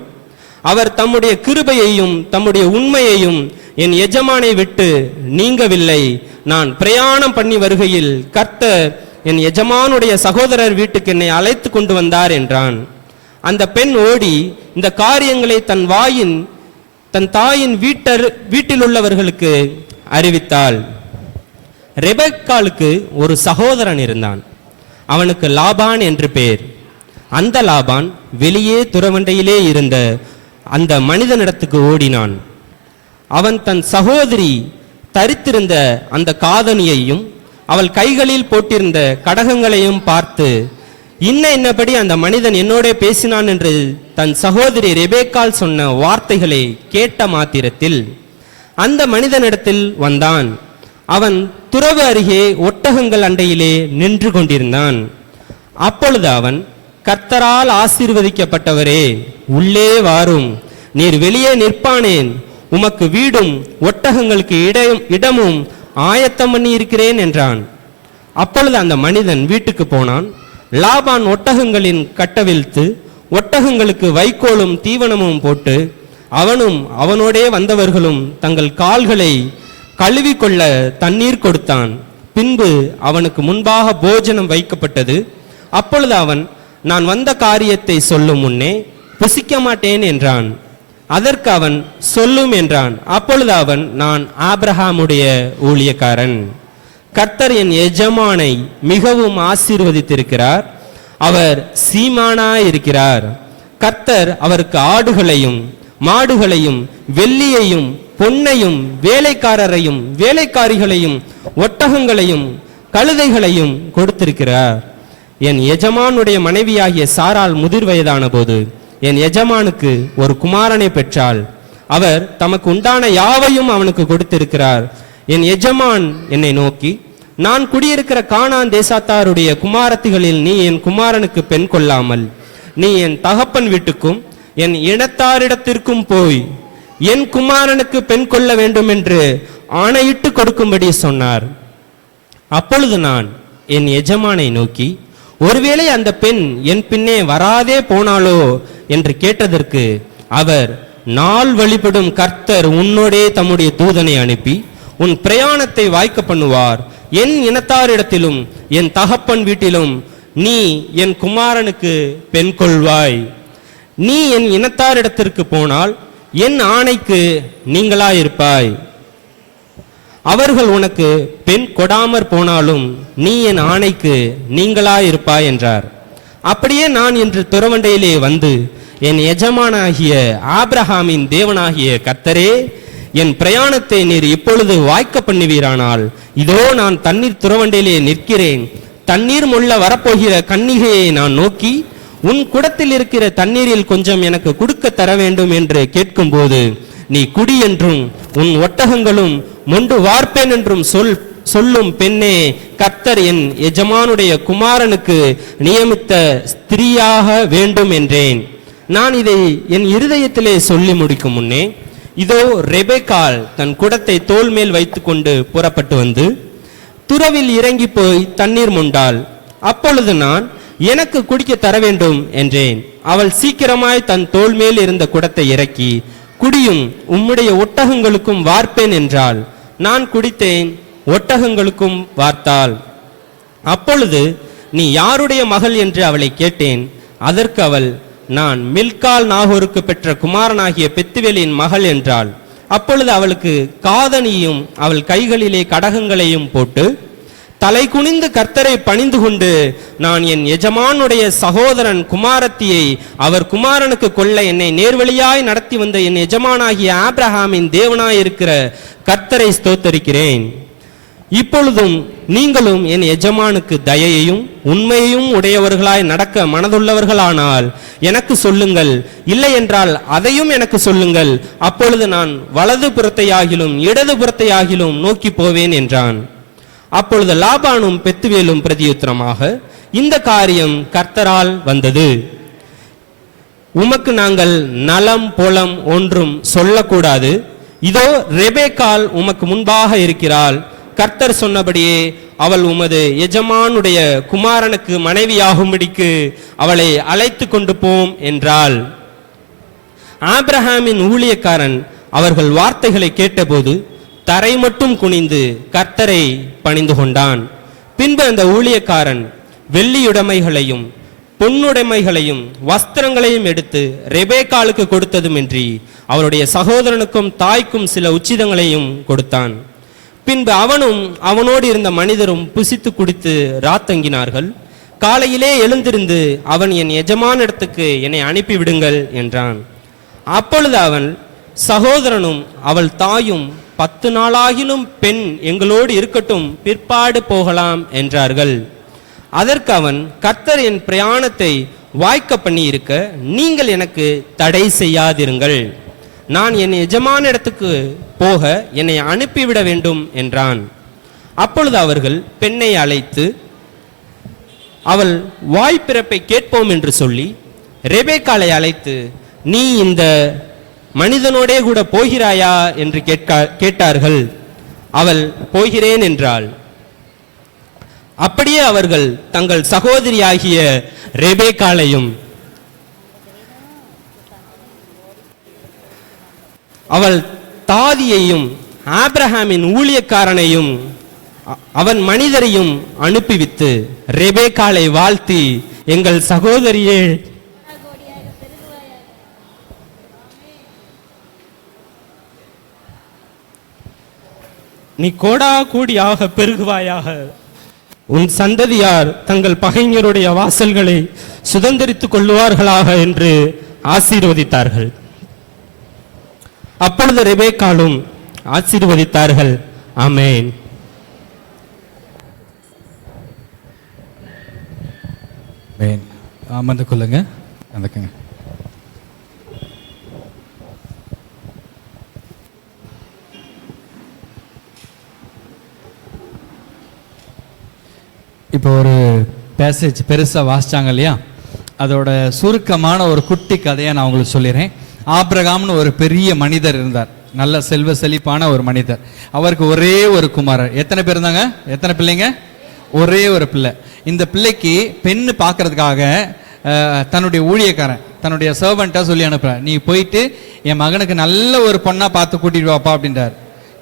அவர் தம்முடைய கிருபையையும் தம்முடைய உண்மையையும் என் எஜமானை விட்டு நீங்கவில்லை. நான் பிரயாணம் பண்ணி வருகையில் கர்த்தர் என் எஜமானுடைய சகோதரர் வீட்டுக்கு என்னை அழைத்து கொண்டு வந்தார் என்றான். அந்த பெண் ஓடி இந்த காரியங்களை தன் தாயின் வீட்டில் உள்ளவர்களுக்கு அறிவித்தாள். ரெபெக்காளுக்கு ஒரு சகோதரன் இருந்தான். அவனுக்கு லாபான் என்று பெயர். அந்த லாபான் வெளியே துறவண்டையிலே இருந்த அந்த மனிதனிடத்துக்கு ஓடினான். அவன் தன் சகோதரி தரித்திருந்த அந்த காதணியையும் அவள் கைகளில் போட்டிருந்த கடகங்களையும் பார்த்து, இன்னபடி அந்த மனிதன் என்னோட பேசினான் என்று தன் சகோதரி ரெபெக்காள் சொன்ன வார்த்தைகளை கேட்ட மாத்திரத்தில் அந்த மனிதனிடத்தில் வந்தான். அவன் துறவு அருகே ஒட்டகங்கள் அண்டையிலே நின்று கொண்டிருந்தான். அப்பொழுது அவன், கர்த்தரால் ஆசீர்வதிக்கப்பட்டவரே, உள்ளே வாரும், நீர் வெளியே நிற்பானேன், உமக்கு வீடும் ஒட்டகங்களுக்கு இடமும் ஆயத்தம் பண்ணி இருக்கிறேன் என்றான். அப்பொழுது அந்த மனிதன் வீட்டுக்கு போனான். லாபான் ஒட்டகங்களின் கட்டவிழ்த்து ஒட்டகங்களுக்கு வைக்கோலும் தீவனமும் போட்டு அவனும் அவனோடே வந்தவர்களும் தங்கள் கால்களை கழுவிக்கொள்ள தண்ணீர் கொடுத்தான். பின்பு அவனுக்கு முன்பாக போஜனம் வைக்கப்பட்டது. அப்பொழுது அவன், நான் வந்த காரியத்தை சொல்லும் முன்னே புசிக்க மாட்டேன் என்றான். அதற்கு அவன், சொல்லும் என்றான். அப்பொழுது அவன், நான் ஆபிரகாமுடைய ஊழியக்காரன், கர்த்தர் என் எஜமானை மிகவும் ஆசீர்வதித்திருக்கிறார், அவர் சீமானாயிருக்கிறார். கர்த்தர் அவருக்கு ஆடுகளையும் மாடுகளையும் வெள்ளியையும் பொன்னையும் வேலைக்காரரையும் வேலைக்காரிகளையும் ஒட்டகங்களையும் கழுதைகளையும் கொடுத்திருக்கிறார். என் எஜமானுடைய மனைவியாகிய சாராள் முதிர் வயதான போது என் எஜமானுக்கு ஒரு குமாரனை பெற்றாள். அவர் தமக்கு உண்டான யாவையும் அவனுக்கு கொடுத்திருக்கிறார். என் எஜமான் என்னை நோக்கி, நான் குடியிருக்கிற கானான் தேசத்தாருடைய குமாரத்திகளில் நீ என் குமாரனுக்கு பெண் கொள்ளாமல் நீ என் தகப்பன் வீட்டுக்கும் என் இனத்தாரிடத்திற்கும் போய் என் குமாரனுக்கு பெண் கொள்ள வேண்டும் என்று ஆணையிட்டு கொடுக்கும்படி சொன்னார். அப்பொழுது நான் என் எஜமானை நோக்கி, ஒருவேளை அந்த பெண் என் பின்னே வராதே போனாலோ என்று கேட்டதற்கு அவர், நாள் வழிபடும் கர்த்தர் உன்னோடே தம்முடைய தூதனை அனுப்பி உன் பிரயாணத்தை வாய்க்க பண்ணுவார். என் இனத்தாரிடத்திலும் என் தகப்பன் வீட்டிலும் நீ என் குமாரனுக்கு பெண் கொள்வாய். நீ என் இனத்தாரிடத்திற்கு போனால் என் ஆணைக்கு நீங்களாயிருப்பாய். அவர்கள் உனக்கு பெண் கொடாமற் போனாலும் நீ என் ஆணைக்கு நீங்களாயிருப்பாய் என்றார். அப்படியே நான் இன்று துறவண்டையிலே வந்து என் எஜமானாகிய ஆபிரகாமின் தேவனாகிய கர்த்தரே, என் பிரயாணத்தை நீர் இப்பொழுது வாய்க்க பண்ணுவீரானால், இதோ நான் தண்ணீர் துறவண்டையிலே நிற்கிறேன். தண்ணீர் முள்ள வரப்போகிற கன்னிகையை நான் நோக்கி, உன் குடத்தில் இருக்கிற தண்ணீரில் கொஞ்சம் எனக்கு கொடுக்க தர வேண்டும் என்று கேட்கும்போது, நீ குடி என்றும் உன் ஒட்டகங்களும் மொண்டு வார்ப்பேன் என்றும் சொல்லும் பெண்ணே, கர்த்தர் என் எஜமானுடைய குமாரனுக்கு நியமித்த ஸ்திரீயாக வேண்டும் என்றேன். நான் இதை என் இருதயத்திலே சொல்லி முடிக்கும் முன்னே, இதோ ரெபெக்காள் தன் குடத்தை தோள் மேல் வைத்துக்கொண்டு புறப்பட்டு வந்து துறவில் இறங்கி போய் தண்ணீர் மொண்டாள். அப்பொழுது நான், எனக்கு குடிக்க தர வேண்டும் என்றேன். அவள் சீக்கிரமாய் தன் தோள் மேல் இருந்த குடத்தை இறக்கி, குடியும், உம்முடைய ஒட்டகங்களுக்கும் வார்ப்பேன் என்றாள். நான் குடித்தேன், ஒட்டகங்களுக்கும் வார்த்தாள். அப்பொழுது, நீ யாருடைய மகள் என்று அவளை கேட்டேன். அதற்கு அவள், நான் மில்கால் நாகோருக்கு பெற்ற குமாரனாகிய பெத்துவேலின் மகள் என்றாள். அப்பொழுது அவளுக்கு காதணியும் அவள் கைகளிலே கடகங்களையும் போட்டு, தலை குனிந்து கர்த்தரை பணிந்து கொண்டு, நான் என் எஜமானுடைய சகோதரன் குமாரத்தியை அவர் குமாரனுக்கு கொள்ள என்னை நேர்வழியாய் நடத்தி வந்த என் எஜமானாகிய ஆபிரகாமின் தேவனாயிருக்கிற கர்த்தரை ஸ்தோத்தரிக்கிறேன். இப்பொழுதும் நீங்களும் என் எஜமானுக்கு தயையையும் உண்மையையும் உடையவர்களாய் நடக்க மனதுள்ளவர்களானால் எனக்கு சொல்லுங்கள், இல்லை என்றால் அதையும் எனக்கு சொல்லுங்கள். அப்பொழுது நான் வலது புறத்தையாகிலும் இடது புறத்தையாகிலும் நோக்கி போவேன் என்றான். அப்பொழுது லாபானும் பெத்துவேலும் பிரதியுத்தரமாக, இந்த காரியம் கர்த்தரால் வந்தது. உமக்கு நாங்கள் நலம் பொலம் ஒன்றும் சொல்லக்கூடாது. இதோ ரெபெக்காள் உமக்கு முன்பாக இருக்கிறாள். கர்த்தர் சொன்னபடியே அவள் உமது எஜமானுடைய குமாரனுக்கு மனைவியாகும்படிக்கு அவளை அழைத்து கொண்டு போம் என்றாள். ஆபிரகாமின் ஊழியக்காரன் அவர்கள் வார்த்தைகளை கேட்டபோது தரை மட்டும் குனிந்து கர்த்தரை பணிந்து கொண்டான். பின்பு அந்த ஊழியக்காரன் வெள்ளியுடைமைகளையும் பொன்னுடைமைகளையும் வஸ்திரங்களையும் எடுத்து ரெபெக்காளுக்கு கொடுத்ததுமின்றி அவருடைய சகோதரனுக்கும் தாய்க்கும் சில உச்சிதங்களையும் கொடுத்தான். பின்பு அவனும் அவனோடு இருந்த மனிதரும் புசித்து குடித்து ராத்தங்கினார்கள். காலையிலே எழுந்திருந்து அவன், என் எஜமானிடத்துக்கு என்னை அனுப்பிவிடுங்கள் என்றான். அப்பொழுது அவன் சகோதரனும் அவள் தாயும், 10 நாளாகிலும் பெண் எங்களோடு இருக்கட்டும், பிற்பாடு போகலாம் என்றார்கள். அதற்கு அவன், கர்த்தர் என் பிரயாணத்தை வாய்க்க பண்ணி இருக்க நீங்கள் எனக்கு தடை செய்யாதிருங்கள். நான் என் எஜமானிடத்துக்கு போக என்னை அனுப்பிவிட வேண்டும் என்றான். அப்பொழுது அவர்கள் பெண்ணை அழைத்து அவள் வாய்ப்பிறப்பை கேட்போம் என்று சொல்லி ரெபெக்காளை அழைத்து, நீ இந்த மனிதனோடே கூட போகிறாயா என்று கேட்டார்கள். அவள் போகிறேன் என்றாள். அப்படியே அவர்கள் தங்கள் சகோதரியாகிய ரெபெக்காளையும் அவள் தாதியையும் ஆபிரகாமின் ஊழியக்காரனையும் அவன் மனிதரையும் அனுப்பிவித்து ரெபெக்காளை வாழ்த்தி, எங்கள் சகோதரியே, நீ கோடா கூடியாக பெருகுவாயாக. உன் சந்ததியார் தங்கள் பகைஞருடைய வாசல்களை சுதந்திரித்துக் கொள்ளுவார்களாக என்று ஆசீர்வதித்தார்கள். அப்பொழுது ரெபெக்காளும் ஆசீர்வதித்தார்கள். ஆமென். அமர்ந்து கொள்ளுங்க. வந்துக்குங்க. இப்போ ஒரு பேசேஜ் பெருசாக வாசிச்சாங்க இல்லையா, அதோட சுருக்கமான ஒரு குட்டி கதையை நான் உங்களுக்கு சொல்லிடுறேன். ஆபிரகாம்னு ஒரு பெரிய மனிதர் இருந்தார், நல்ல செல்வ செழிப்பான ஒரு மனிதர். அவருக்கு ஒரே ஒரு குமாரர். எத்தனை பேர் இருந்தாங்க? எத்தனை பிள்ளைங்க? ஒரே ஒரு பிள்ளை. இந்த பிள்ளைக்கு பெண்ணு பார்க்கறதுக்காக தன்னுடைய ஊழியக்காரன் தன்னுடைய சர்வெண்ட்டை சொல்லி அனுப்புறார், நீ போயிட்டு என் மகனுக்கு நல்ல ஒரு பொண்ணா பார்த்து கூட்டிட்டு வாப்பா அப்படின்றார்.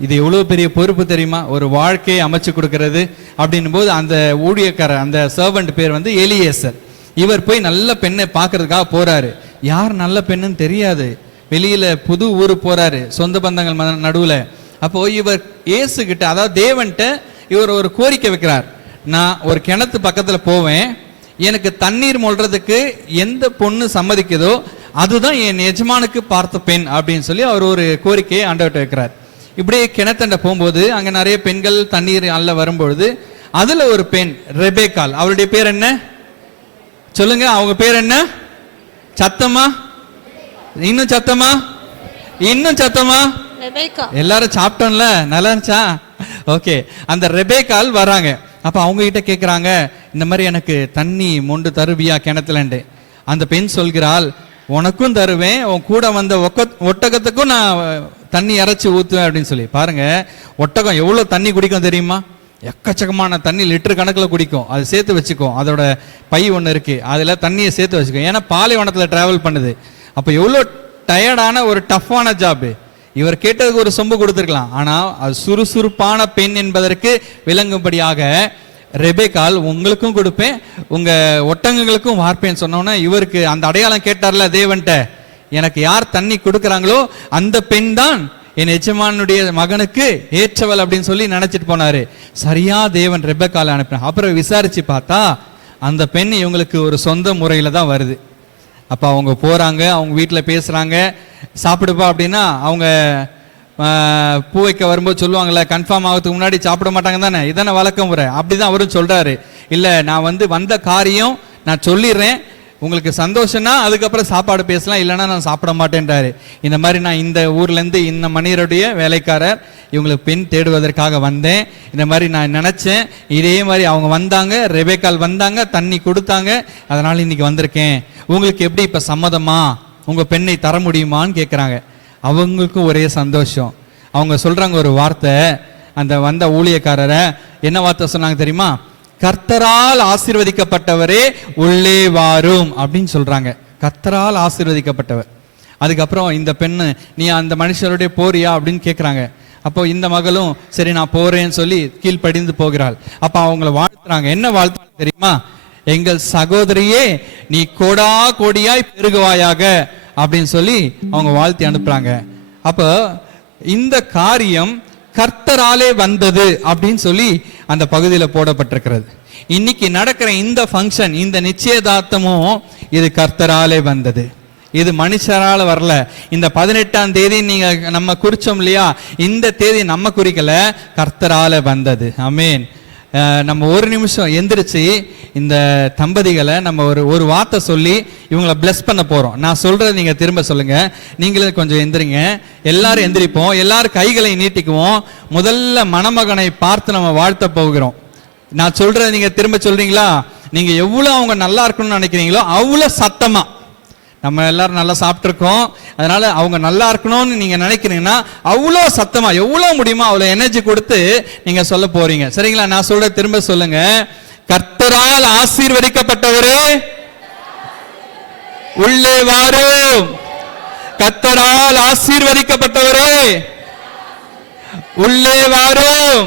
இது எவ்வளவு பெரிய பொறுப்பு தெரியுமா, ஒரு வாழ்க்கையை அமைச்சு கொடுக்கறது அப்படின்னும் போது அந்த ஊழியக்காரர், அந்த சர்வெண்ட் பேர் வந்து எலியேசர். இவர் போய் நல்ல பெண்ணை பார்க்கறதுக்காக போறாரு. யார் நல்ல பெண்ணுன்னு தெரியாது, வெளியில புது ஊரு போறாரு, சொந்த பந்தங்கள் நடுவுல. அப்போ இவர் இயேசு கிட்ட, அதாவது தேவன்கிட்ட இவர் ஒரு கோரிக்கை வைக்கிறார். நான் ஒரு கிணத்து பக்கத்துல போவேன், எனக்கு தண்ணீர் மொள்றதுக்கு எந்த பொண்ணு சம்மதிக்குதோ அதுதான் என் எஜமானுக்கு பார்த்த பெண் அப்படின்னு சொல்லி அவர் ஒரு கோரிக்கையை ஆண்டவர்கிட்ட வைக்கிறார். இப்படியே கிணத்தண்ட போகும்போது அங்க நிறைய பெண்கள் தண்ணீர் அல்ல வரும்பொழுது அதுல ஒரு பெண் ரெபேக்கால், அவருடைய பேர் என்ன சொல்லுங்க, அவங்க பேர் என்ன? சத்தமா, இன்னும் சத்தமா, இன்னும் சத்தமா. எல்லாரும் சாப்பிட்டோம்ல, நல்லா இருந்துச்சா? ஓகே. அந்த ரெபேக்கால் வராங்க. அப்ப அவங்க கிட்ட கேக்குறாங்க, இந்த மாதிரி எனக்கு தண்ணி மொண்டு தருவியா கிணத்துலண்டு. அந்த பெண் சொல்கிறாள், உனக்கும் தருவேன், உன் கூட வந்த ஒட்டகத்துக்கும் நான் தண்ணி இறைச்சி ஊத்துவேன் அப்படின்னு சொல்லி. பாருங்க, ஒட்டகம் எவ்வளவு தண்ணி குடிக்கும் தெரியுமா? எக்கச்சக்கமான தண்ணி லிட்டர் கணக்கில் குடிக்கும். அது சேர்த்து வச்சுக்கோ, அதோட பை ஒன்று இருக்கு, அதில் தண்ணியை சேர்த்து வச்சுக்கோ. ஏன்னா பாலைவனத்தில் டிராவல் பண்ணுது. அப்போ எவ்வளோ டயர்டான ஒரு டஃப்பான ஜாப். இவர் கேட்டதுக்கு ஒரு சொம்பு கொடுத்துருக்கலாம், ஆனால் அது சுறுசுறுப்பான பெண் என்பதற்கு விளங்கும்படியாக ரெபேக்கால் உங்களுக்கும் கொடுப்பேன், உங்க ஒட்டகங்களுக்கும் வார்ப்பேன்னு சொன்னோன்னா இவருக்கு அந்த அடையாளம் கேட்டார்ல தேவன்ட்ட, எனக்கு யார் தண்ணி கொடுக்குறாங்களோ அந்த பெண் தான் என் எஜமானுடைய மகனுக்கு ஏற்றவள் அப்படின்னு சொல்லி நினைச்சிட்டு போனாரு. சரியா தேவன் ரெபேக்காலை அனுப்பினார். அப்புறம் விசாரிச்சு பார்த்தா அந்த பெண் இவங்களுக்கு ஒரு சொந்த முறையில தான் வருது. அப்ப அவங்க போறாங்க, அவங்க வீட்டில் பேசுறாங்க, சாப்பிடுப்பா அப்படின்னா அவங்க பூ வைக்க வரும்போது சொல்லுவாங்கல்ல, கன்ஃபார்ம் ஆகிறதுக்கு முன்னாடி சாப்பிட மாட்டாங்க தானே, இதானே வழக்கம் முறை. அப்படிதான் அவரும் சொல்றாரு, இல்ல நான் வந்த காரியம் நான் சொல்லிடுறேன், உங்களுக்கு சந்தோஷம்னா அதுக்கப்புறம் சாப்பாடு பேசலாம், இல்லைன்னா நான் சாப்பிட மாட்டேன்றாரு. இந்த மாதிரி நான் இந்த ஊர்ல இருந்து இந்த மனிதருடைய வேலைக்காரர் இவங்களுக்கு பெண் தேடுவதற்காக வந்தேன், இந்த மாதிரி நான் நினைச்சேன், இதே மாதிரி அவங்க வந்தாங்க, ரெபேக்கால் வந்தாங்க, தண்ணி கொடுத்தாங்க, அதனால இன்னைக்கு வந்திருக்கேன், உங்களுக்கு எப்படி இப்ப சம்மதமா, உங்க பெண்ணை தர முடியுமான்னு கேட்குறாங்க. அவங்களுக்கும் ஒரே சந்தோஷம். அவங்க சொல்றாங்க ஒரு வார்த்தை, அந்த வந்த ஊழியக்காரரை என்ன வார்த்தை சொன்னாங்க தெரியுமா? கர்த்தரால் ஆசீர்வதிக்கப்பட்டவரே உள்ளே வாரும் அப்படின்னு சொல்றாங்க. கர்த்தரால் ஆசீர்வதிக்கப்பட்டவர். அதுக்கப்புறம் இந்த பெண்ணு, நீ அந்த மனுஷருடைய போறியா அப்படின்னு கேட்குறாங்க. அப்போ இந்த மகளும் சரி நான் போறேன்னு சொல்லி கீழ்ப்படிந்து போகிறாள். அப்ப அவங்கள வாழ்த்துறாங்க. என்ன வாழ்த்து தெரியுமா? எங்கள் சகோதரியே நீ கோடா கோடியாய் பெருகுவாயாக அப்படின்னு சொல்லி அவங்க வாழ்த்தி அனுப்புறாங்க. அப்ப இந்த காரியம் கர்த்தராலே வந்தது அப்படின்னு சொல்லி அந்த பகுதியில் போடப்பட்டிருக்கிறது. இன்னைக்கு நடக்கிற இந்த ஃபங்க்ஷன், இந்த நிச்சயதார்த்தமும் இது கர்த்தராலே வந்தது, இது மனுஷரால வரல. இந்த 18ஆம் தேதி நீங்க நம்ம குறிச்சோம் இல்லையா, இந்த தேதி நம்ம குறிக்கல, கர்த்தரால வந்தது. ஆமென். நம்ம ஒரு நிமிஷம் எந்திரிச்சு இந்த தம்பதிகளை நம்ம ஒரு வார்த்தை சொல்லி இவங்களை பிளஸ் பண்ண போறோம். நான் சொல்றதை நீங்க திரும்ப சொல்லுங்க. நீங்களே கொஞ்சம் எந்திரிங்க, எல்லாரும் எந்திரிப்போம், எல்லாரும் கைகளை நீட்டிக்குவோம். முதல்ல மணமகனை பார்த்து நம்ம வாழ்த்த போகிறோம். நான் சொல்றதை நீங்க திரும்ப சொல்றீங்களா? நீங்க எவ்வளவு அவங்க நல்லா இருக்கணும்னு நினைக்கிறீங்களோ அவ்வளவு சத்தமா. நம்ம எல்லாரும் நல்லா சாப்பிட்ருக்கோம், அதனால அவங்க நல்லா இருக்கணும்னு நீங்க நினைக்கிறீங்கன்னா அவ்வளோ சத்தமா எவ்வளோ முடியுமோ அவ்வளோ எனர்ஜி கொடுத்து நீங்க சொல்ல போறீங்க. சரிங்களா? நான் சொல்ற திரும்ப சொல்லுங்க. கர்த்தரால் ஆசீர்வதிக்கப்பட்டவரே உள்ளே வாரும். கர்த்தரால் ஆசீர்வதிக்கப்பட்டவரே உள்ளே வாரும்.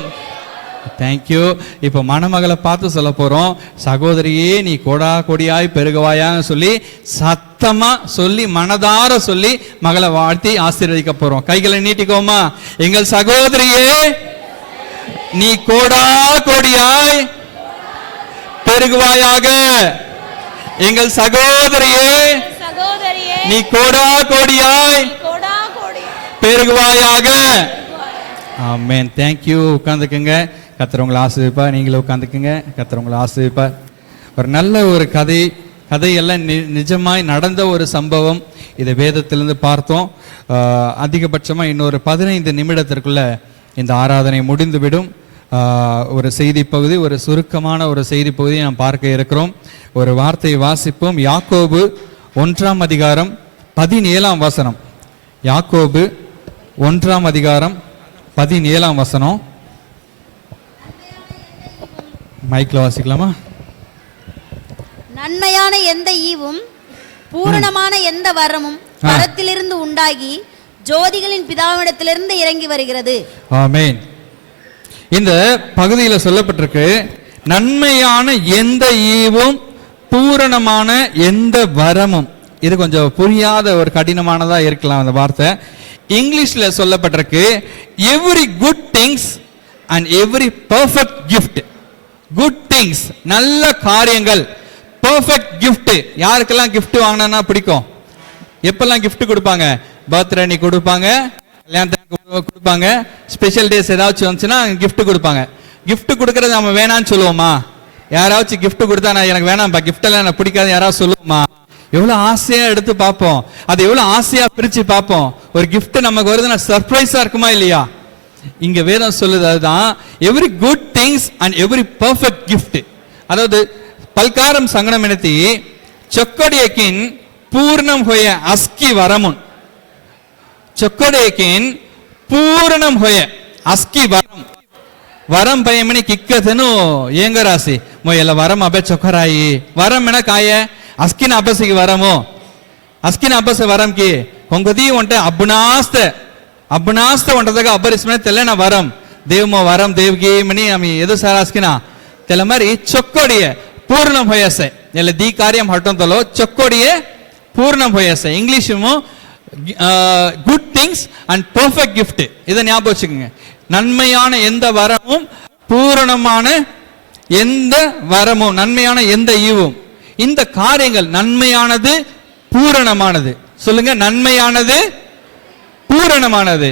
தேங்க்யூ. இப்போ மணமகளை பார்த்து சொல்ல போறோம், சகோதரியே நீ கோடா கோடியாய் பெருகுவாயான்னு சொல்லி சத்தமா சொல்லி மனதார சொல்லி மகளை வாழ்த்தி ஆசீர்வதிக்க போறோம். கைகளை நீட்டிக்கோமா. எங்கள் சகோதரியே நீ கோடா கோடியாய் பெருகுவாயாக. எங்கள் சகோதரியே நீ கோடா கோடியாய் பெருகுவாயாக. ஆமென். தேங்க்யூ. உட்காந்துக்குங்க. கர்த்தர் உங்களை ஆசீர்வதிப்பார். நீங்களும் உட்காந்துக்குங்க. கர்த்தர் உங்களை ஆசீர்வதிப்பார். ஒரு நல்ல ஒரு கதையெல்லாம் நிஜமாய் நடந்த ஒரு சம்பவம். இதை வேதத்திலிருந்து பார்த்தோம். அதிகபட்சமாக இன்னொரு 15 நிமிடத்திற்குள்ள இந்த ஆராதனை முடிந்துவிடும். ஒரு செய்தி பகுதி, ஒரு சுருக்கமான ஒரு செய்தி பகுதியை நாம் பார்க்க இருக்கிறோம். ஒரு வார்த்தையை வாசிப்போம். யாக்கோபு 1ஆம் அதிகாரம் 17ஆம் வசனம். யாக்கோபு 1ஆம் அதிகாரம் 17ஆம் வசனம். மைக்ல வாசிக்கலாமா? நன்மையான எந்த ஈவும் பூரணமான எந்த வரமும் பரத்திலிருந்து உண்டாகி ஜோதிகளின் பிதாவிடத்திலிருந்து இறங்கி வருகிறது. ஆமென். இந்த பகுதியில் சொல்லப்பட்டிருக்கு, நன்மையான எந்த ஈவும் பூரணமான எந்த வரமும். இது கொஞ்சம் புரியாத ஒரு கடினமானதா இருக்கலாம் அந்த வார்த்தை. இங்கிலீஷ்ல சொல்லப்பட்டிருக்கு, every good things and every perfect gift. Good things, நல்ல காரியங்கள். Perfect gift. யாருக்கெல்லாம் கிஃப்ட் வாங்கினா பிடிக்கும்? எப்பெல்லாம் கிஃப்ட் கொடுப்பாங்க? பர்த்டே அன்னைக்கு கொடுப்பாங்க, கல்யாணத்துக்கு கொடுப்பாங்க, ஸ்பெஷல் டேஸ் ஏதாச்சும் வந்துச்சுன்னா கிஃப்ட் கொடுப்பாங்க. கிஃப்ட் கொடுக்கறது நம்ம வேணான்னு சொல்லுவோமா? யாராச்சும் கிஃப்ட் கொடுத்தா நான் எனக்கு வேணாம்ப்பா, கிஃப்ட் எல்லாம் எனக்கு பிடிக்காது யாராவது சொல்லுவோமா? எவ்வளவு ஆசையா எடுத்து பார்ப்போம், அது எவ்வளவு ஆசையா பிரிச்சு பார்ப்போம். ஒரு கிஃப்ட் நமக்கு வருதுன்னா சர்ப்ரைஸா இருக்குமா இல்லையா? இங்க வேதம் சொல்லுது அதுதான், every good things and every perfect gift. அதாவது பல்காரம் சங்கடமெனத்தி ಚೊಕ್ಕಡಿಯಕಿನ್ ಪೂರ್ಣಂ ಹೊಯ ಅಸ್ಕಿ ವರಮುನ್. ಚೊಕ್ಕಡಿಯಕಿನ್ ಪೂರ್ಣಂ ಹೊಯ ಅಸ್ಕಿ ವರಂ. ವರಂ ಪಯಮಣಿ ಕಿಕ್ಕತನು ಏಂಗ ರಾಸಿ ಮೊಯ್ಯಲ್ಲ ವರಂ ಅಬೆ ಚೊಕ್ಕರಾಯಿ ವರಂ ಮೆಣ ಕಾಯ ಅಸ್ಕಿನ ಅಬ್ಬಸಿಗೆ ವರಮು. ಅಸ್ಕಿನ ಅಬ್ಬಸ ವರಂಕಿ ಹೊಂಗದಿ ಒಂಟೆ ಅಬ್ಬನಾಸ್ತ ಒಂಟದಾಗ ಅಬ್ಬರಿಸ್ಮನೆ ತೆಲೆನ ವರಂ ದೇವಮೋ ವರಂ ದೇವ್ಗಿ ಮಣಿ ಅಮಿ ಎದು ಸಾರ ಅಸ್ಕಿನ ತೆಲ ಮರಿ ಚೊಕ್ಕೊಡಿಯ ಪೂರ್ಣಂ ಹೊಯಸೆ ಎಲ್ಲ ದಿ ಕಾರ್ಯಂ ಹಟ್ಟಂತಲೋ ಚೊಕ್ಕೊಡಿಯೇ ಪೂರ್ಣಂ ಹೊಯಸೆ. ಇಂಗ್ಲಿಷுமோ good things and perfect gift. இதை ஞாபகம் வச்சுக்கோங்க. நன்மையான எந்த வரமும் பூரணமான எந்த வரமும் நன்மையான எந்த ஈவும். இந்த காரியங்கள் நன்மையானது பூரணமானது. சொல்லுங்க, நன்மையானது பூரணமானது.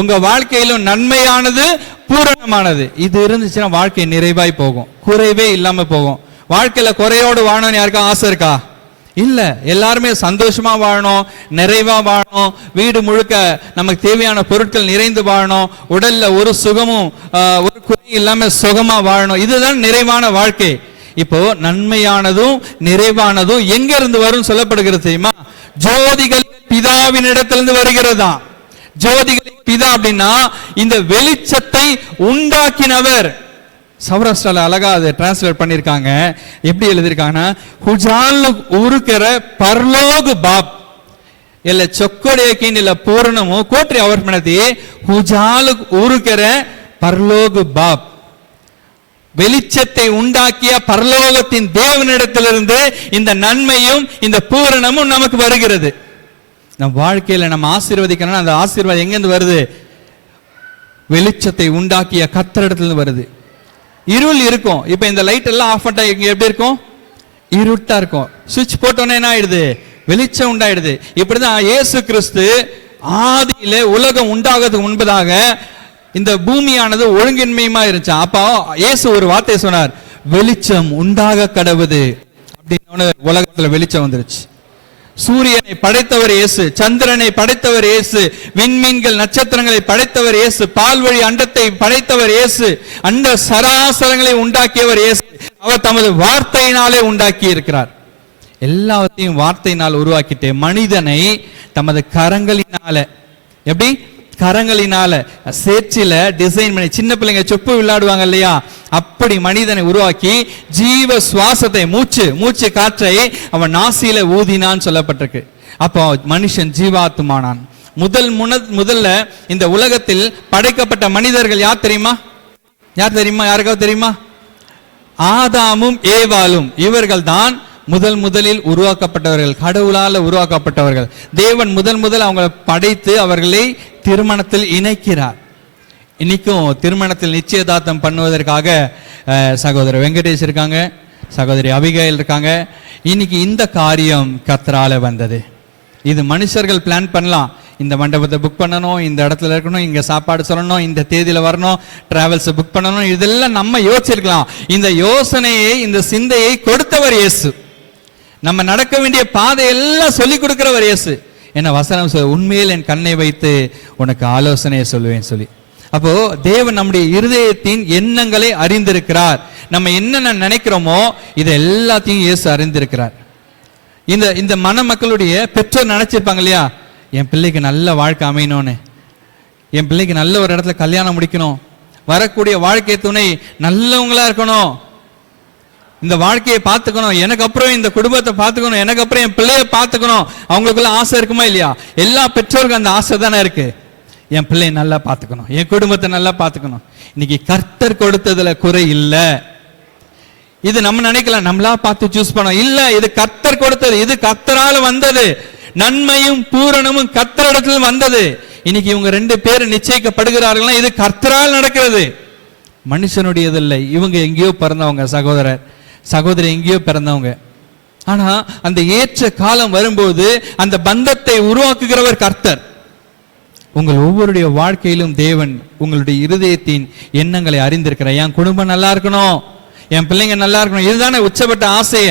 உங்க வாழ்க்கையிலும் நன்மையானது பூரணமானது. இது இருந்துச்சுன்னா வாழ்க்கை நிறைவாய் போகும், குறைவே இல்லாம போகும். வாழ்க்கையில குறையோடு வாழணும்னு யாருக்கா ஆசை இருக்கா? இல்ல. எல்லாருமே சந்தோஷமா வாழணும், நிறைவா வாழணும், வீடு முழுக்க நமக்கு தேவையான பொருட்கள் நிறைந்து வாழணும், உடல்ல ஒரு சுகமும் ஒரு குறை இல்லாம சுகமா வாழணும். இதுதான் நிறைவான வாழ்க்கை. இப்போ நன்மையானதும் நிறைவானதும் எங்க இருந்து வரும் சொல்லப்படுகிறது தெரியுமா? ஜோதிகள் பிதாவின் இடத்திலிருந்து வருகிறதா. ஜோதிகளின் பிதா அப்படின்னா இந்த வெளிச்சத்தை உண்டாக்கினவர். சௌராஷ்டிரால அழகா அதை டிரான்ஸ்லேட் பண்ணிருக்காங்க. எப்படி எழுதிருக்காங்கன்னா, ஹுஜால் உருக்கிற பர்லோகு பாப் இல்ல ಚೊಕ್ಕಡೆಯಕಿನ್ ಇಲ್ಲ ಪೂರ್ಣಮು ಕೋಟ್ರಿ ಅವರ್ ಮನದಿ ಹುಜಾಲು ಉರುಕೆರ பரலோகு பாப். வெளிச்சத்தை உண்டாக்கிய பரலோகத்தின் தேவனிடத்திலிருந்து இந்த நன்மையும் இந்த பூரணமும் நமக்கு வருகிறது. நம் வாழ்க்கையில நம்ம ஆசீர்வதிக்கணும். அந்த ஆசீர்வாதம் எங்கிருந்து வருது? வெளிச்சத்தை உண்டாக்கிய கர்த்தரிடத்திலிருந்து வருது. இருள் இருக்கும். இப்ப இந்த லைட் எல்லாம் ஆஃப் பண்ணா இங்க எப்படி இருக்கும்? இருட்டா இருக்கும். சுவிட்ச் போட்டோன்னே என்ன ஆயிடுது? வெளிச்சம் உண்டாயிடுது. இப்படிதான் இயேசு கிறிஸ்து ஆதியிலே உலகம் உண்டாகிறதுக்கு முன்பதாக இந்த பூமியானது ஒழுங்கின்மையுமா இருந்துச்சு. அப்ப இயேசு ஒரு வார்த்தை சொன்னார், வெளிச்சம் உண்டாக கடவுது அப்படின்னு. உலகத்துல வெளிச்சம் வந்துருச்சு. சூரியனை படைத்தவர் இயேசு, சந்திரனை படைத்தவர் இயேசு, விண்மீன்கள் நட்சத்திரங்களை படைத்தவர் இயேசு, பால்வழி அண்டத்தை படைத்தவர் இயேசு, அண்ட சராசரங்களை உண்டாக்கியவர் இயேசு. அவர் தமது வார்த்தையினாலே உண்டாக்கி இருக்கிறார். எல்லாத்தையும் வார்த்தையினால் உருவாக்கிட்டு மனிதனை தமது கரங்களினால, எப்படி கரங்களினால சேற்றில டிசைன் பண்ணி, சின்ன பிள்ளைங்க சொப்பு விளையாடுவாங்க இல்லையா, அப்படி மனிதனை உருவாக்கி ஜீவ சுவாசத்தை மூச்சு காற்றை அவன் நாசியில ஊதினான்னு சொல்லப்பட்டிருக்கு. அப்போ மனுஷன் ஜீவாத்துமானான். முதல்ல இந்த உலகத்தில் படைக்கப்பட்ட மனிதர்கள் யார் தெரியுமா? யாருக்காவது தெரியுமா? ஆதாமும் ஏவாளும். இவர்கள் தான் முதலில் உருவாக்கப்பட்டவர்கள், கடவுளால் உருவாக்கப்பட்டவர்கள். தேவன் முதல் அவங்களை படைத்து அவர்களை திருமணத்தில் இணைக்கிறார். இன்னைக்கும் திருமணத்தில் நிச்சயதார்த்தம் பண்ணுவதற்காக சகோதரர் வெங்கடேஷ் இருக்காங்க, சகோதரி அபிகாயில் இருக்காங்க. இன்னைக்கு இந்த காரியம் கர்த்தரால வந்தது. இது மனுஷர்கள் பிளான் பண்ணலாம். இந்த மண்டபத்தை புக் பண்ணணும், இந்த இடத்துல இருக்கணும், இங்க சாப்பாடு சொல்லணும், இந்த தேதியில வரணும், டிராவல்ஸ் புக் பண்ணணும், இதெல்லாம் நம்ம யோசிச்சிருக்கலாம். இந்த யோசனையை, இந்த சிந்தையை கொடுத்தவர் இயேசு. நம்ம நடக்க வேண்டிய பாதை எல்லாம் சொல்லி கொடுக்கிறவர் இயேசு. என்ன வசனம் சொல்ல, உண்மையில் என் கண்ணை வைத்து உனக்கு ஆலோசனையை சொல்லுவேன் சொல்லி. அப்போ தேவன் நம்முடைய இருதயத்தின் எண்ணங்களை அறிந்திருக்கிறார். நம்ம என்னென்ன நினைக்கிறோமோ இது எல்லாத்தையும் இயேசு அறிந்திருக்கிறார். இந்த மக்களுடைய பெற்றோர் நினைச்சிருப்பாங்க இல்லையா, என் பிள்ளைக்கு நல்ல வாழ்க்கை அமையணும்னு, என் பிள்ளைக்கு நல்ல ஒரு இடத்துல கல்யாணம் முடிக்கணும், வரக்கூடிய வாழ்க்கை துணை நல்லவங்களா இருக்கணும், இந்த வாழ்க்கையை பார்த்துக்கணும், எனக்கு அப்புறம் இந்த குடும்பத்தை பார்த்துக்கணும், எனக்கு அப்புறம் என் பிள்ளைய பார்த்துக்கணும், அவங்களுக்குள்ள ஆசை இருக்குமா இல்லையா? எல்லா பெற்றோருக்கும் அந்த ஆசை தானே இருக்கு. என் பிள்ளைய நல்லா பார்த்துக்கணும், என் குடும்பத்தை நல்லா பார்த்துக்கணும். இன்னைக்கு கர்த்தர் கொடுத்ததுல குறை இல்லை. இது நம்ம நினைக்கலாம் நம்மளா பார்த்து சூஸ் பண்ணோம், இல்ல இது கர்த்தர் கொடுத்தது, இது கர்த்தரால வந்தது, நன்மையும் பூரணமும் கர்த்தரிடத்தில் வந்தது. இன்னைக்கு இவங்க 2 பேர் நிச்சயிக்கப்படுகிறார்கள், இது கர்த்தரால் நடக்கிறது, மனுஷனுடையது இல்லை. இவங்க எங்கேயோ பிறந்தவங்க, சகோதரர் சகோதரி எங்கேயோ பிறந்தவங்க. ஆனா அந்த ஏற்ற காலம் வரும்போது அந்த பந்தத்தை உருவாக்குகிறவர் கர்த்தர். உங்கள் ஒவ்வொருடைய வாழ்க்கையிலும் தேவன் உங்களுடைய இருதயத்தின் எண்ணங்களை அறிந்திருக்கிறார். என் குடும்பம் நல்லா இருக்கணும், என் பிள்ளைங்க நல்லா இருக்கணும், இதுதானே உச்சப்பட்ட ஆசைய.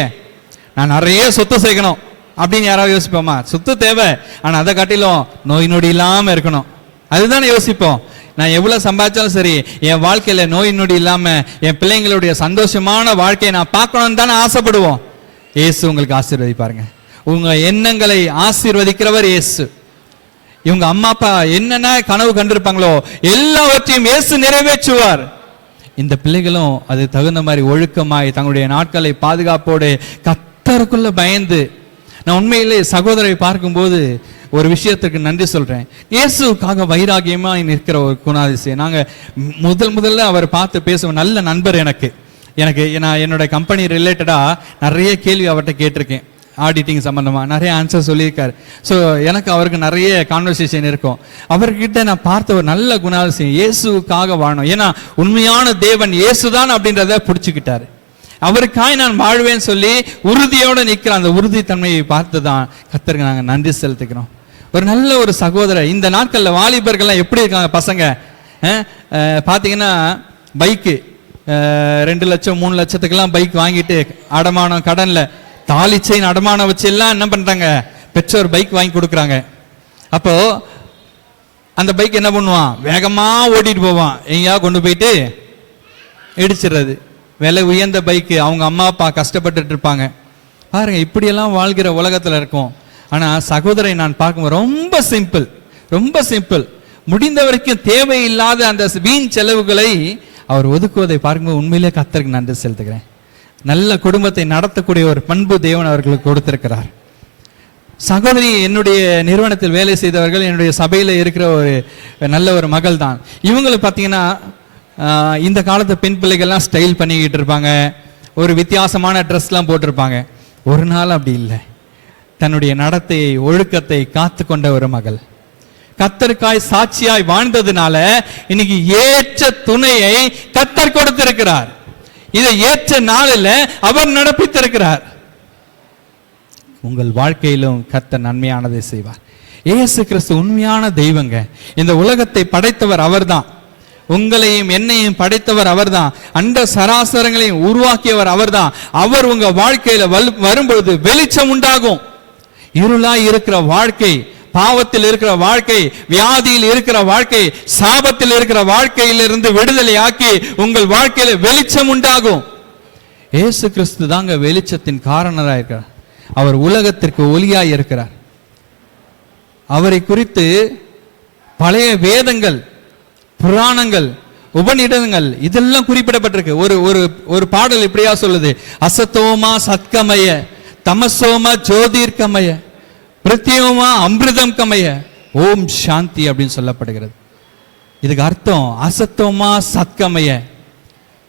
நான் நிறைய சொத்து சேர்க்கணும் அப்படின்னு யாராவது யோசிப்போமா? சொத்து தேவை, ஆனா அதை காட்டிலும் நோய் நொடி இல்லாம இருக்கணும், அதுதானே யோசிப்போம். நான் எவ்வளவு சம்பாதிச்சாலும் சரி, என் வாழ்க்கையில நோய் நொடி இல்லாம என் பிள்ளைங்களுடைய சந்தோஷமான வாழ்க்கையை நான் பார்க்கணும்னு தானே ஆசைப்படுவோம். இயேசு உங்களுக்கு ஆசீர்வதிப்பாருங்க. உங்க எண்ணங்களை ஆசீர்வதிக்கிறவர் இயேசு. இவங்க அம்மா அப்பா என்னென்ன கனவு கண்டிருப்பாங்களோ எல்லாவற்றையும் இயேசு நிறைவேற்றுவார். இந்த பிள்ளைகளும் அது தகுந்த மாதிரி ஒழுக்கமாய் தங்களுடைய நாட்களை பாதுகாப்போடு கர்த்தருக்குள்ள பயந்து. நான் உண்மையிலே சகோதரரை பார்க்கும்போது ஒரு விஷயத்துக்கு நன்றி சொல்றேன். இயேசுக்காக வைராகியமா நிற்கிற ஒரு குணாதிசயம். நாங்க முதல்ல அவர் பார்த்து பேசுவோம். நல்ல நண்பர் எனக்கு. நான் என்னோட கம்பெனி ரிலேட்டடா நிறைய கேள்வி அவர்கிட்ட கேட்டிருக்கேன். ஆடிட்டிங் சம்பந்தமா நிறைய ஆன்சர் சொல்லியிருக்காரு. ஸோ எனக்கு அவருக்கு நிறைய கான்வர்சேஷன் இருக்கும். அவர்கிட்ட நான் பார்த்த ஒரு நல்ல குணாதிசயம், இயேசுக்காக வாழணும். ஏன்னா உண்மையான தேவன் இயேசுதான் அப்படின்றத பிடிச்சுக்கிட்டாரு. அவருக்காய் நான் வாழ்வேன்னு சொல்லி உறுதியோட நிற்கிற அந்த உறுதித்தன்மையை பார்த்து தான் கர்த்தருக்கு நாங்கள் நன்றி செலுத்திக்கிறோம். ஒரு நல்ல ஒரு சகோதரர். இந்த நாட்களில் வாலிபர்கள்லாம் எப்படி இருக்காங்க பசங்க? பார்த்தீங்கன்னா பைக்கு 2 லட்சம் 3 லட்சத்துக்கெல்லாம் பைக் வாங்கிட்டு அடமானம் கடன்ல தாலி செயின் அடமானம் வச்சு எல்லாம் என்ன பண்றாங்க, பெற்றோர் பைக் வாங்கி கொடுக்குறாங்க. அப்போ அந்த பைக் என்ன பண்ணுவான், வேகமா ஓட்டிட்டு போவான், எங்கேயா கொண்டு போயிட்டு இடிச்சிடுறது. விலை உயர்ந்த பைக்கு, அவங்க அம்மா அப்பா கஷ்டப்பட்டுட்டு இருப்பாங்க. பாருங்க, இப்படியெல்லாம் வாழ்கிற உலகத்துல இருக்கும். ஆனா சகோதரை நான் பார்க்கும்போது ரொம்ப சிம்பிள், ரொம்ப சிம்பிள். முடிந்த வரைக்கும் தேவையில்லாத அந்த வீண் செலவுகளை அவர் ஒதுக்குவதை பார்க்கும்போது உண்மையிலே கர்த்தருக்கு நன்றி செலுத்துகிறேன். நல்ல குடும்பத்தை நடத்தக்கூடிய ஒரு பண்பு தேவன் அவர்களுக்கு கொடுத்திருக்கிறார். சகோதரி என்னுடைய நிறுவனத்தில் வேலை செய்தவர்கள், என்னுடைய சபையில் இருக்கிற ஒரு நல்ல ஒரு மகள் தான். இவங்களுக்கு பார்த்தீங்கன்னா இந்த காலத்து பெண் பிள்ளைகள்லாம் ஸ்டைல் பண்ணிக்கிட்டு இருப்பாங்க, ஒரு வித்தியாசமான ட்ரெஸ்லாம் போட்டிருப்பாங்க. ஒரு நாள் அப்படி இல்லை. தன்னுடைய நடத்தையை ஒழுக்கத்தை காத்து கொண்ட ஒரு மகள் கர்த்தருக்காய் சாட்சியாய் வாழ்ந்ததுனால இன்னைக்கு ஏற்ற துணையை கர்த்தர் கொடுத்திருக்கிறார். இதை ஏற்ற நாளில் அவர் நடப்பித்திருக்கிறார். உங்கள் வாழ்க்கையிலும் கர்த்தர் நன்மையானதை செய்வார். இயேசு கிறிஸ்து உண்மையான தெய்வங்க. இந்த உலகத்தை படைத்தவர் அவர்தான், உங்களையும் என்னையும் படைத்தவர் அவர்தான், அண்ட சராசரங்களையும் உருவாக்கியவர் அவர்தான். அவர் உங்க வாழ்க்கையில வரும்பொழுது வெளிச்சம் உண்டாகும். இருளாய் இருக்கிற வாழ்க்கை, பாவத்தில் இருக்கிற வாழ்க்கை, வியாதியில் இருக்கிற வாழ்க்கை, சாபத்தில் இருக்கிற வாழ்க்கையிலிருந்து விடுதலை ஆக்கி உங்கள் வாழ்க்கையில வெளிச்சம் உண்டாகும். இயேசு கிறிஸ்து தாங்க வெளிச்சத்தின் காரணராக இருக்கிறார். அவர் உலகத்திற்கு ஒளியாய் இருக்கிறார். அவரை குறித்து பழைய வேதங்கள், புராணங்கள், உபநிடதங்கள் இதெல்லாம் குறிப்பிடப்பட்டிருக்கு. ஒரு பாடல் இப்படியா சொல்லுது, அசத்தோமா சத்கமய, தமசோமா ஜோதிர்கமய, பிரத்யோமா அமிர்தம் கமய, ஓம் சாந்தி அப்படின்னு சொல்லப்படுகிறது. இதுக்கு அர்த்தம் அசத்தோமா சத்கமய,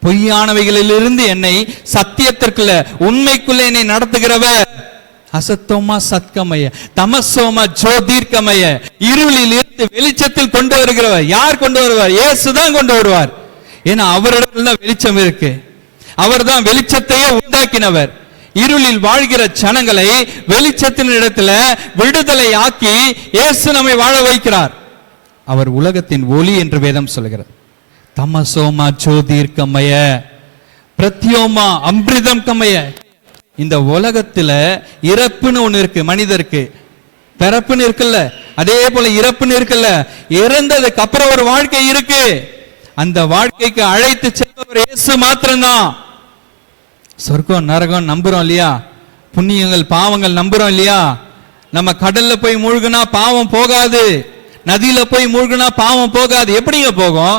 பொய்யானவைகளிலிருந்து என்னை சத்தியத்திற்குள்ள உண்மைக்குள்ள என்னை நடத்துகிறவர். அசத்தோமா சத்கமய, தமசோமா ஜோதிர்கமய, இருளில் இருந்து வெளிச்சத்தில் கொண்டு வருகிறவர். யார் கொண்டு வருவார்? இயேசுதான் கொண்டு வருவார். ஏன்னா அவரிடத்துல வெளிச்சம் இருக்கு. அவர் தான் வெளிச்சத்தையே உண்டாக்கினவர். இருளில் வாழ்கிற ஜனங்களை வெளிச்சத்தின் இடத்துல விடுதலை ஆக்கி இயேசு நம்மை வாழ வைக்கிறார். அவர் உலகத்தின் ஒளி என்று வேதம் சொல்கிறது. தமசோமா ஜோதிர்கமய, பிரத்யோமா அமிர்தம் கமய. இந்த உலகத்துல இறப்புன்னு ஒண்ணு இருக்கு, மனிதருக்கு பிறப்புன்னு இருக்குல்ல, அதே போல இறப்புன்னு இருக்குல்ல. இறந்ததுக்கு அப்புறம் ஒரு வாழ்க்கை இருக்கு. அந்த வாழ்க்கைக்கு அழைத்து செல்பவர் இயேசு மாத்திரம்தான். சொர்க்கம் நரகம் நம்புறோம் இல்லையா, புண்ணியங்கள் பாவங்கள் நம்புறோம் இல்லையா. நம்ம கடல்ல போய் மூழ்கினா பாவம் போகாது, நதியில போய் மூழ்கினா பாவம் போகாது. எப்படிங்க போகும்?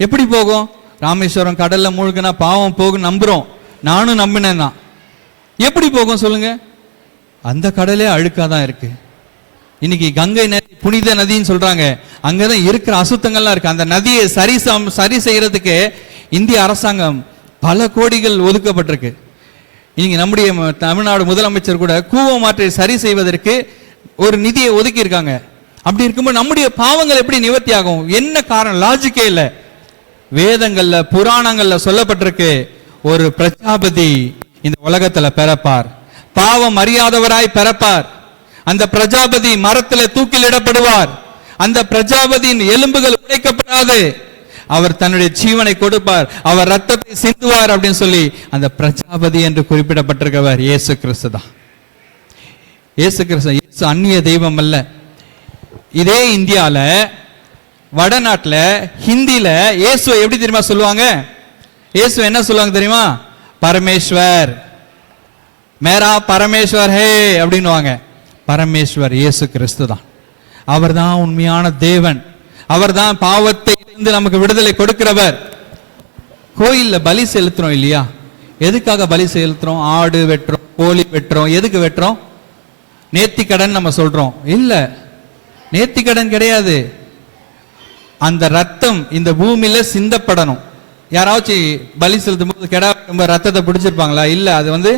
எப்படி போகும்? ராமேஸ்வரம் கடல்ல மூழ்கினா பாவம் போகும் நம்புறோம். நானும் நம்பினேன் தான். எப்படி போகும் சொல்லுங்க? அந்த கடலே அழுக்காதான் இருக்கு. இன்னைக்கு கங்கை நதி புனித நதின்னு சொல்றாங்க. அங்கதான் இருக்கிற அசுத்தங்கள்லாம் இருக்கு. அந்த நதியை சரி செய்யறதுக்கு இந்திய அரசாங்கம் பல கோடிகள் ஒதுக்கப்பட்டிருக்கு. இன்னைக்கு நம்முடைய தமிழ்நாடு முதலமைச்சர் கூட கூவமாற்றை சரி செய்வதற்கு ஒரு நிதியை ஒதுக்கி இருக்காங்க. அப்படி இருக்கும்போது நம்முடைய பாவங்கள் எப்படி நிவர்த்தி ஆகும்? என்ன காரணம்? லாஜிக்கே இல்லை. வேதங்கள்ல புராணங்கள்ல சொல்லப்பட்டிருக்கு, ஒரு பிரஜாபதி இந்த உலகத்துல பிறப்பார், பாவம் அறியாதவராய் பிறப்பார். அந்த பிரஜாபதி மரத்துல தூக்கிலிடப்படுவார். அந்த பிரஜாபதியின் எலும்புகள் உடைக்கப்படாது, அவர் தன்னுடைய ஜீவனை கொடுப்பார், அவர் ரத்தத்தை சிந்துவார் அப்படின்னு சொல்லி அந்த பிரஜாபதி என்று குறிப்பிடப்பட்டிருக்கிறவர் இயேசு கிறிஸ்து தான். இயேசு கிறிஸ்து இயேசு அந்நிய தெய்வம் அல்ல. இதே இந்தியால வடநாட்டுல ஹிந்தியில இயேசுவை எப்படி தெரியுமா சொல்லுவாங்க? இயேசு என்ன சொல்லுவாங்க தெரியுமா? பரமேஸ்வர், மேரா பரமேஸ்வர் ஹே அப்படின்னுவாங்க. பரமேஸ்வர் இயேசு கிறிஸ்து தான். அவர் தான் உண்மையான தேவன். அவர் தான் பாவத்தை இருந்து நமக்கு விடுதலை கொடுக்கிறவர். கோயில்ல பலி செலுத்துறோம் இல்லையா? எதுக்காக பலி செலுத்துறோம்? ஆடு வெட்டுறோம், கோழி வெட்டுறோம். எதுக்கு வெட்டுறோம்? நேர்த்திக்கடன் நம்ம சொல்றோம். இல்ல, நேர்த்திக்கடன் கிடையாது. அந்த ரத்தம் இந்த பூமியில சிந்தப்படணும். யாராச்சும் பலி செலுத்தும் போது கெடா ரத்தத்தை பிடிச்சிருப்பாங்களா? இல்ல, அது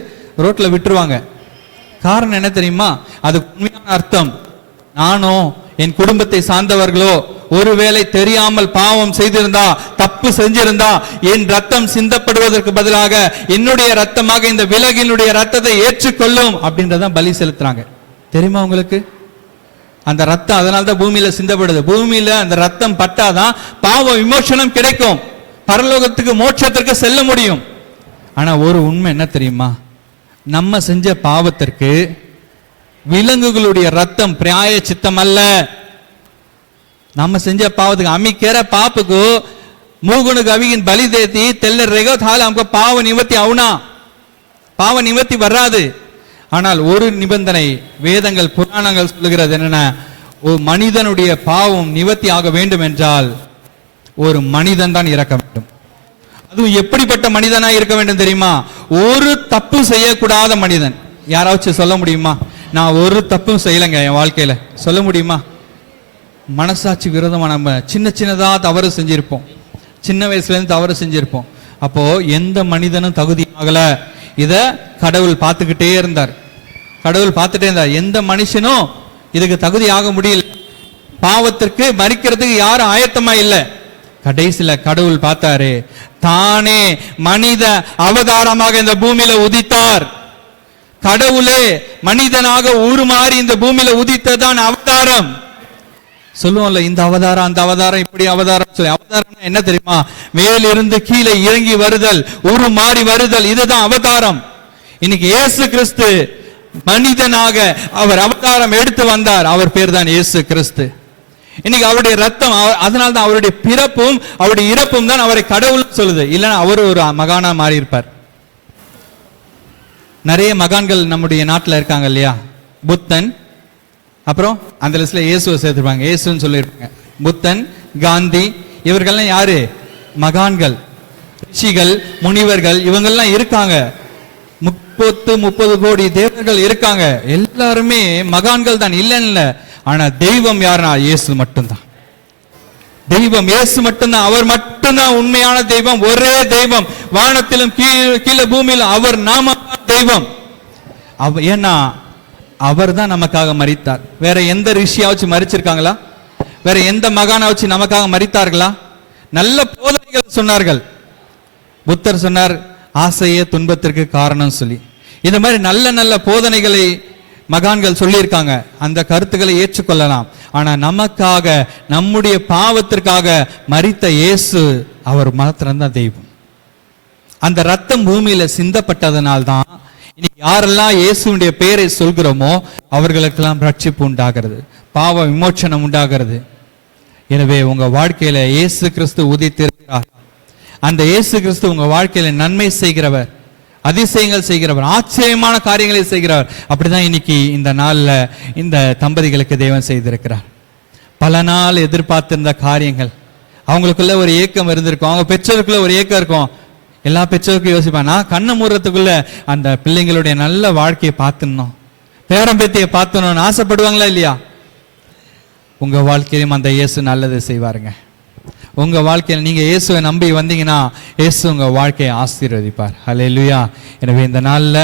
ரோட்ல விட்டுருவாங்க. காரணம் என்ன தெரியுமா? அது உண்மையான அர்த்தம். நானோ என் குடும்பத்தை சார்ந்தவர்களோ ஒருவேளை தெரியாமல் பாவம் செய்திருந்தா, தப்பு செஞ்சிருந்தா, என் ரத்தம் சிந்தப்படுவதற்கு பதிலாக என்னுடைய ரத்தமாக இந்த விலகினுடைய ரத்தத்தை ஏற்றுக்கொள்ளும் அப்படின்றதான் பலி செலுத்துறாங்க. தெரியுமா உங்களுக்கு? அந்த ரத்தம் அதனால்தான் பூமியில சிந்தப்படுது. பூமியில அந்த ரத்தம் பட்டாதான் பாவ விமோசனம் கிடைக்கும், பரலோகத்துக்கு மோட்சத்திற்கு செல்ல முடியும். ஆனா ஒரு உண்மை என்ன தெரியுமா? நம்ம செஞ்ச பாவத்திற்கு விலங்குகளுடைய ரத்தம் பிராயச்சித்தம் அல்ல. நம்ம செஞ்ச பாவத்துக்கு அமிக்கேற பாப்புக்கு மூகுனுக்கு அவிகின் பலி தேத்தி தெல்ல ரெகோ தால நமக்கு பாவ நிவர்த்தி ஆகுனா, பாவ நிவர்த்தி வராது. ஆனால் ஒரு நிபந்தனை வேதங்கள் புராணங்கள் சொல்லுகிறது என்னன்னா, ஒரு மனிதனுடைய பாவம் நிவர்த்தி ஆக வேண்டும் என்றால் ஒரு மனிதன் தான் இறக்க வேண்டும். அதுவும் எப்படிப்பட்ட மனிதனா இருக்க வேண்டும் தெரியுமா? ஒரு தப்பு செய்யக்கூடாத மனிதன். யாராச்சும் சொல்ல முடியுமா? நான் ஒரு தப்பும் செய்யலைங்க என் வாழ்க்கையில, சொல்ல முடியுமா? மனசாட்சி விரோதமா நம்ம சின்னதா தவறு செஞ்சிருப்போம், சின்ன வயசுல இருந்து தவறு செஞ்சிருப்போம். அப்போ எந்த மனிதனும் தகுதியாகல. இத கடவுள் பார்த்துக்கிட்டே இருந்தார். கடவுள் பார்த்துட்டே இருந்தார். எந்த மனுஷனும் இதுக்கு தகுதியாக முடியல. பாவத்திற்கு மறிக்கிறதுக்கு யாரும் ஆயத்தமா இல்லை. கடைசியில கடவுள் பார்த்தாரு, தானே மனித அவதாரமாக இந்த பூமியில உதித்தார். கடவுளே மனிதனாக உருமாறி இந்த பூமியில உதித்ததான் அவதாரம். சொல்லுவோம்ல, இந்த அவதாரம் அந்த அவதாரம் இப்படி அவதாரம் சொல்லி. அவதாரம் என்ன தெரியுமா? மேலிருந்து கீழே இறங்கி வருதல், உருமாறி வருதல், இதுதான் அவதாரம். இன்னைக்கு இயேசு கிறிஸ்து மனிதனாக அவர் அவதாரம் எடுத்து வந்தார். அவர் பேர் தான் இயேசு கிறிஸ்து. இன்னைக்கு அவருடைய ரத்தம், அதனால்தான் அவருடைய பிறப்பும் அவருடைய இறப்பும் தான் அவரை கடவுள் சொல்லுது. இல்லைன்னா அவர் ஒரு மகானா மாறி இருப்பார். நிறைய மகான்கள் நம்முடைய நாட்டில் இருக்காங்க இல்லையா? புத்தன், அப்புறம் அந்த லிஸ்ட்ல இயேசுவை சேர்த்துருப்பாங்க, இயேசுன்னு சொல்லியிருப்பாங்க. புத்தன், காந்தி, இவர்கள்லாம் யாரு? மகான்கள், ரிஷிகள், முனிவர்கள், இவங்கெல்லாம் இருக்காங்க. 30 கோடி தேவர்கள் இருக்காங்க. எல்லாருமே மகான்கள் தான், இல்லைன்னு. ஆனா தெய்வம் யாருன்னா இயேசு மட்டும்தான். தெய்வம் இயேசு மட்டும்தான். அவர் மட்டும்தான் உண்மையான தெய்வம், ஒரே தெய்வம். வானத்திலும் கீழே பூமியிலும் அவர் நாம தெய்வம். ஏன்னா அவர் தான் நமக்காக மரித்தார். வேற எந்த ரிஷியாச்சும் மரிச்சிருக்காங்களா? வேற எந்த மகானாச்சும் நமக்காக மரித்தார்களா? நல்ல போதனைகள் சொன்னார்கள். புத்தர் சொன்னார், ஆசையே துன்பத்திற்கு காரணம் சொல்லி. இந்த மாதிரி நல்ல நல்ல போதனைகளை மகான்கள் சொல்லியிருக்காங்க. அந்த கருத்துக்களை ஏற்றுக்கொள்ளலாம். ஆனா நமக்காக, நம்முடைய பாவத்திற்காக மரித்த இயேசு, அவர் மாத்திரம்தான் தெய்வம். அந்த ரத்தம் பூமியில சிந்தப்பட்டதனால்தான் இன்னைக்கு யாரெல்லாம் இயேசுடைய பெயரை சொல்கிறோமோ அவர்களுக்கெல்லாம் ரட்சிப்பு உண்டாகிறது, பாவ விமோச்சனம் உண்டாகிறது. எனவே உங்க வாழ்க்கையில இயேசு கிறிஸ்து உதித்திருக்கிறார். அந்த இயேசு கிறிஸ்து உங்க வாழ்க்கையில நன்மை செய்கிறவர், அதிசயங்கள் செய்கிறவர், ஆச்சரியமான காரியங்களை செய்கிறவர். அப்படிதான் இன்னைக்கு இந்த நாள்ல இந்த தம்பதிகளுக்கு தேவன் செய்திருக்கிறார். பல நாள் எதிர்பார்த்திருந்த காரியங்கள், அவங்களுக்குள்ள ஒரு ஏக்கம் இருந்திருக்கும், அவங்க பெற்றோருக்குள்ள ஒரு ஏக்கம் இருக்கும். எல்லா பெற்றோருக்கும் யோசிப்பாங்க, நான் கண்ணை மூடுறதுக்குள்ள அந்த பிள்ளைங்களுடைய நல்ல வாழ்க்கையை பார்த்துடணும், பேரம்பேத்தியை பார்த்துடணும்னு ஆசைப்படுவாங்களா இல்லையா? உங்க வாழ்க்கையிலும் அந்த இயேசு நல்லது செய்வாருங்க. உங்க வாழ்க்கையில் நீங்க இயேசுவை நம்பி வந்தீங்கன்னா இயேசு உங்க வாழ்க்கையை ஆசீர்வதிப்பார். ஹல்லேலூயா. எனவே இந்த நாள்ல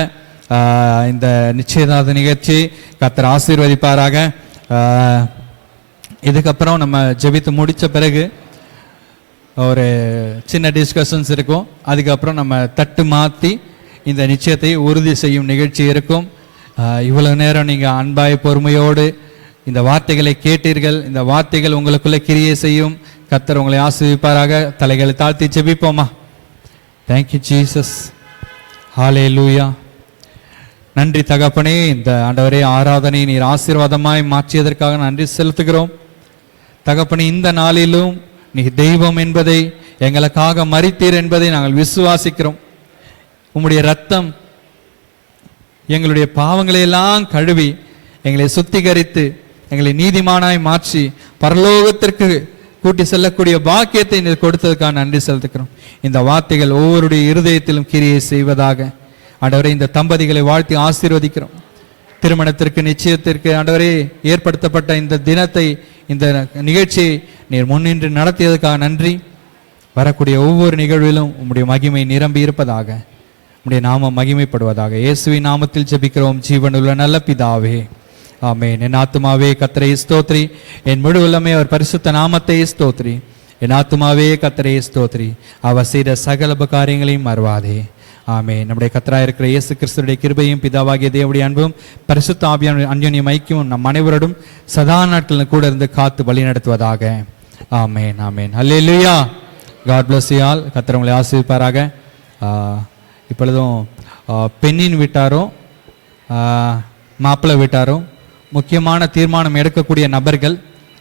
இந்த நிச்சயதார்த்த நிகழ்ச்சி கர்த்தர் ஆசீர்வதிப்பாராக. இதுக்கப்புறம் நம்ம ஜெபித்து முடிச்ச பிறகு ஒரு சின்ன டிஸ்கஷன்ஸ் இருக்கும். அதுக்கப்புறம் நம்ம தட்டு மாற்றி இந்த நிச்சயத்தை உறுதி செய்யும் நிகழ்ச்சி இருக்கும். இவ்வளவு நேரம் நீங்கள் அன்பாய் பொறுமையோடு இந்த வார்த்தைகளை கேட்டீர்கள். இந்த வார்த்தைகள் உங்களுக்குள்ள கிரியை செய்யும். கர்த்தர் உங்களை ஆசீர்வதிப்பாராக. தலைகளை தாழ்த்தி ஜெபிப்போமா. Thank you Jesus. ஹல்லேலூயா. நன்றி தகப்பனே, இந்த ஆண்டவரே ஆராதனை நீர் ஆசீர்வாதமாய் மாற்றியதற்காக நன்றி செலுத்துகிறோம். தகப்பனே, இந்த நாளிலும் நீ தெய்வம் என்பதை, எங்களுக்காக மரித்தீர் என்பதை நாங்கள் விசுவாசிக்கிறோம். உம்முடைய ரத்தம் எங்களுடைய பாவங்களை எல்லாம் கழுவி எங்களை சுத்திகரித்து எங்களை நீதிமானாய் மாற்றி பரலோகத்திற்கு கூட்டி செல்லக்கூடிய பாக்கியத்தை நீர் கொடுத்ததுக்காக நன்றி செலுத்துக்கிறோம். இந்த வார்த்தைகள் ஒவ்வொருடைய இருதயத்திலும் கிரியை செய்வதாக. ஆண்டவரே, இந்த தம்பதிகளை வாழ்த்தி ஆசீர்வதிக்கிறோம். திருமணத்திற்கு நிச்சயத்திற்கு ஆண்டவரே ஏற்படுத்தப்பட்ட இந்த தினத்தை, இந்த நிகழ்ச்சியை நீர் முன்னின்று நடத்தியதுக்காக நன்றி. வரக்கூடிய ஒவ்வொரு நிகழ்விலும் உம்முடைய மகிமை நிரம்பி இருப்பதாக. உம்முடைய நாமம் மகிமைப்படுவதாக. இயேசுவின் நாமத்தில் ஜெபிக்கிறோம் ஜீவனுள்ள நல்ல பிதாவே, ஆமென். என் ஆத்துமாவே கர்த்தரை ஸ்தோத்ரி, என் முழு உள்ளமே அவர் பரிசுத்த நாமத்தை ஸ்தோத்ரி. என் ஆத்துமாவே கர்த்தரை ஸ்தோத்ரி, அவர் செய்த சகல காரியங்களையும் மறவாதே. ஆமென். நம்முடைய கர்த்தராய் இருக்கிற இயேசு கிறிஸ்துவின் கிருபையும் பிதாவாகிய தேவனுடைய அன்பும் பரிசுத்த ஆவியான அன்யோன்ய ஐக்கியமும் நம் அனைவரோடும் சதா நாட்களில் கூட இருந்து காத்து வழி நடத்துவதாக. Amen. Amen. Hallelujah. God bless you all. கர்த்தர் உங்களை ஆசீர்வதிப்பாராக. இப்பொழுதும் பெண்ணின் வீட்டாரும் மாப்பிள்ளை வீட்டாரும் முக்கியமான தீர்மானம் எடுக்கக்கூடிய நபர்கள்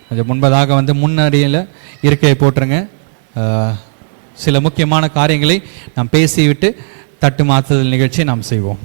கொஞ்சம் முன்பதாக வந்து முன்னணியில் இருக்கையை போட்டுருங்க. சில முக்கியமான காரியங்களை நாம் பேசிவிட்டு தட்டு மாற்றுதல் நிகழ்ச்சியை நாம் செய்வோம்.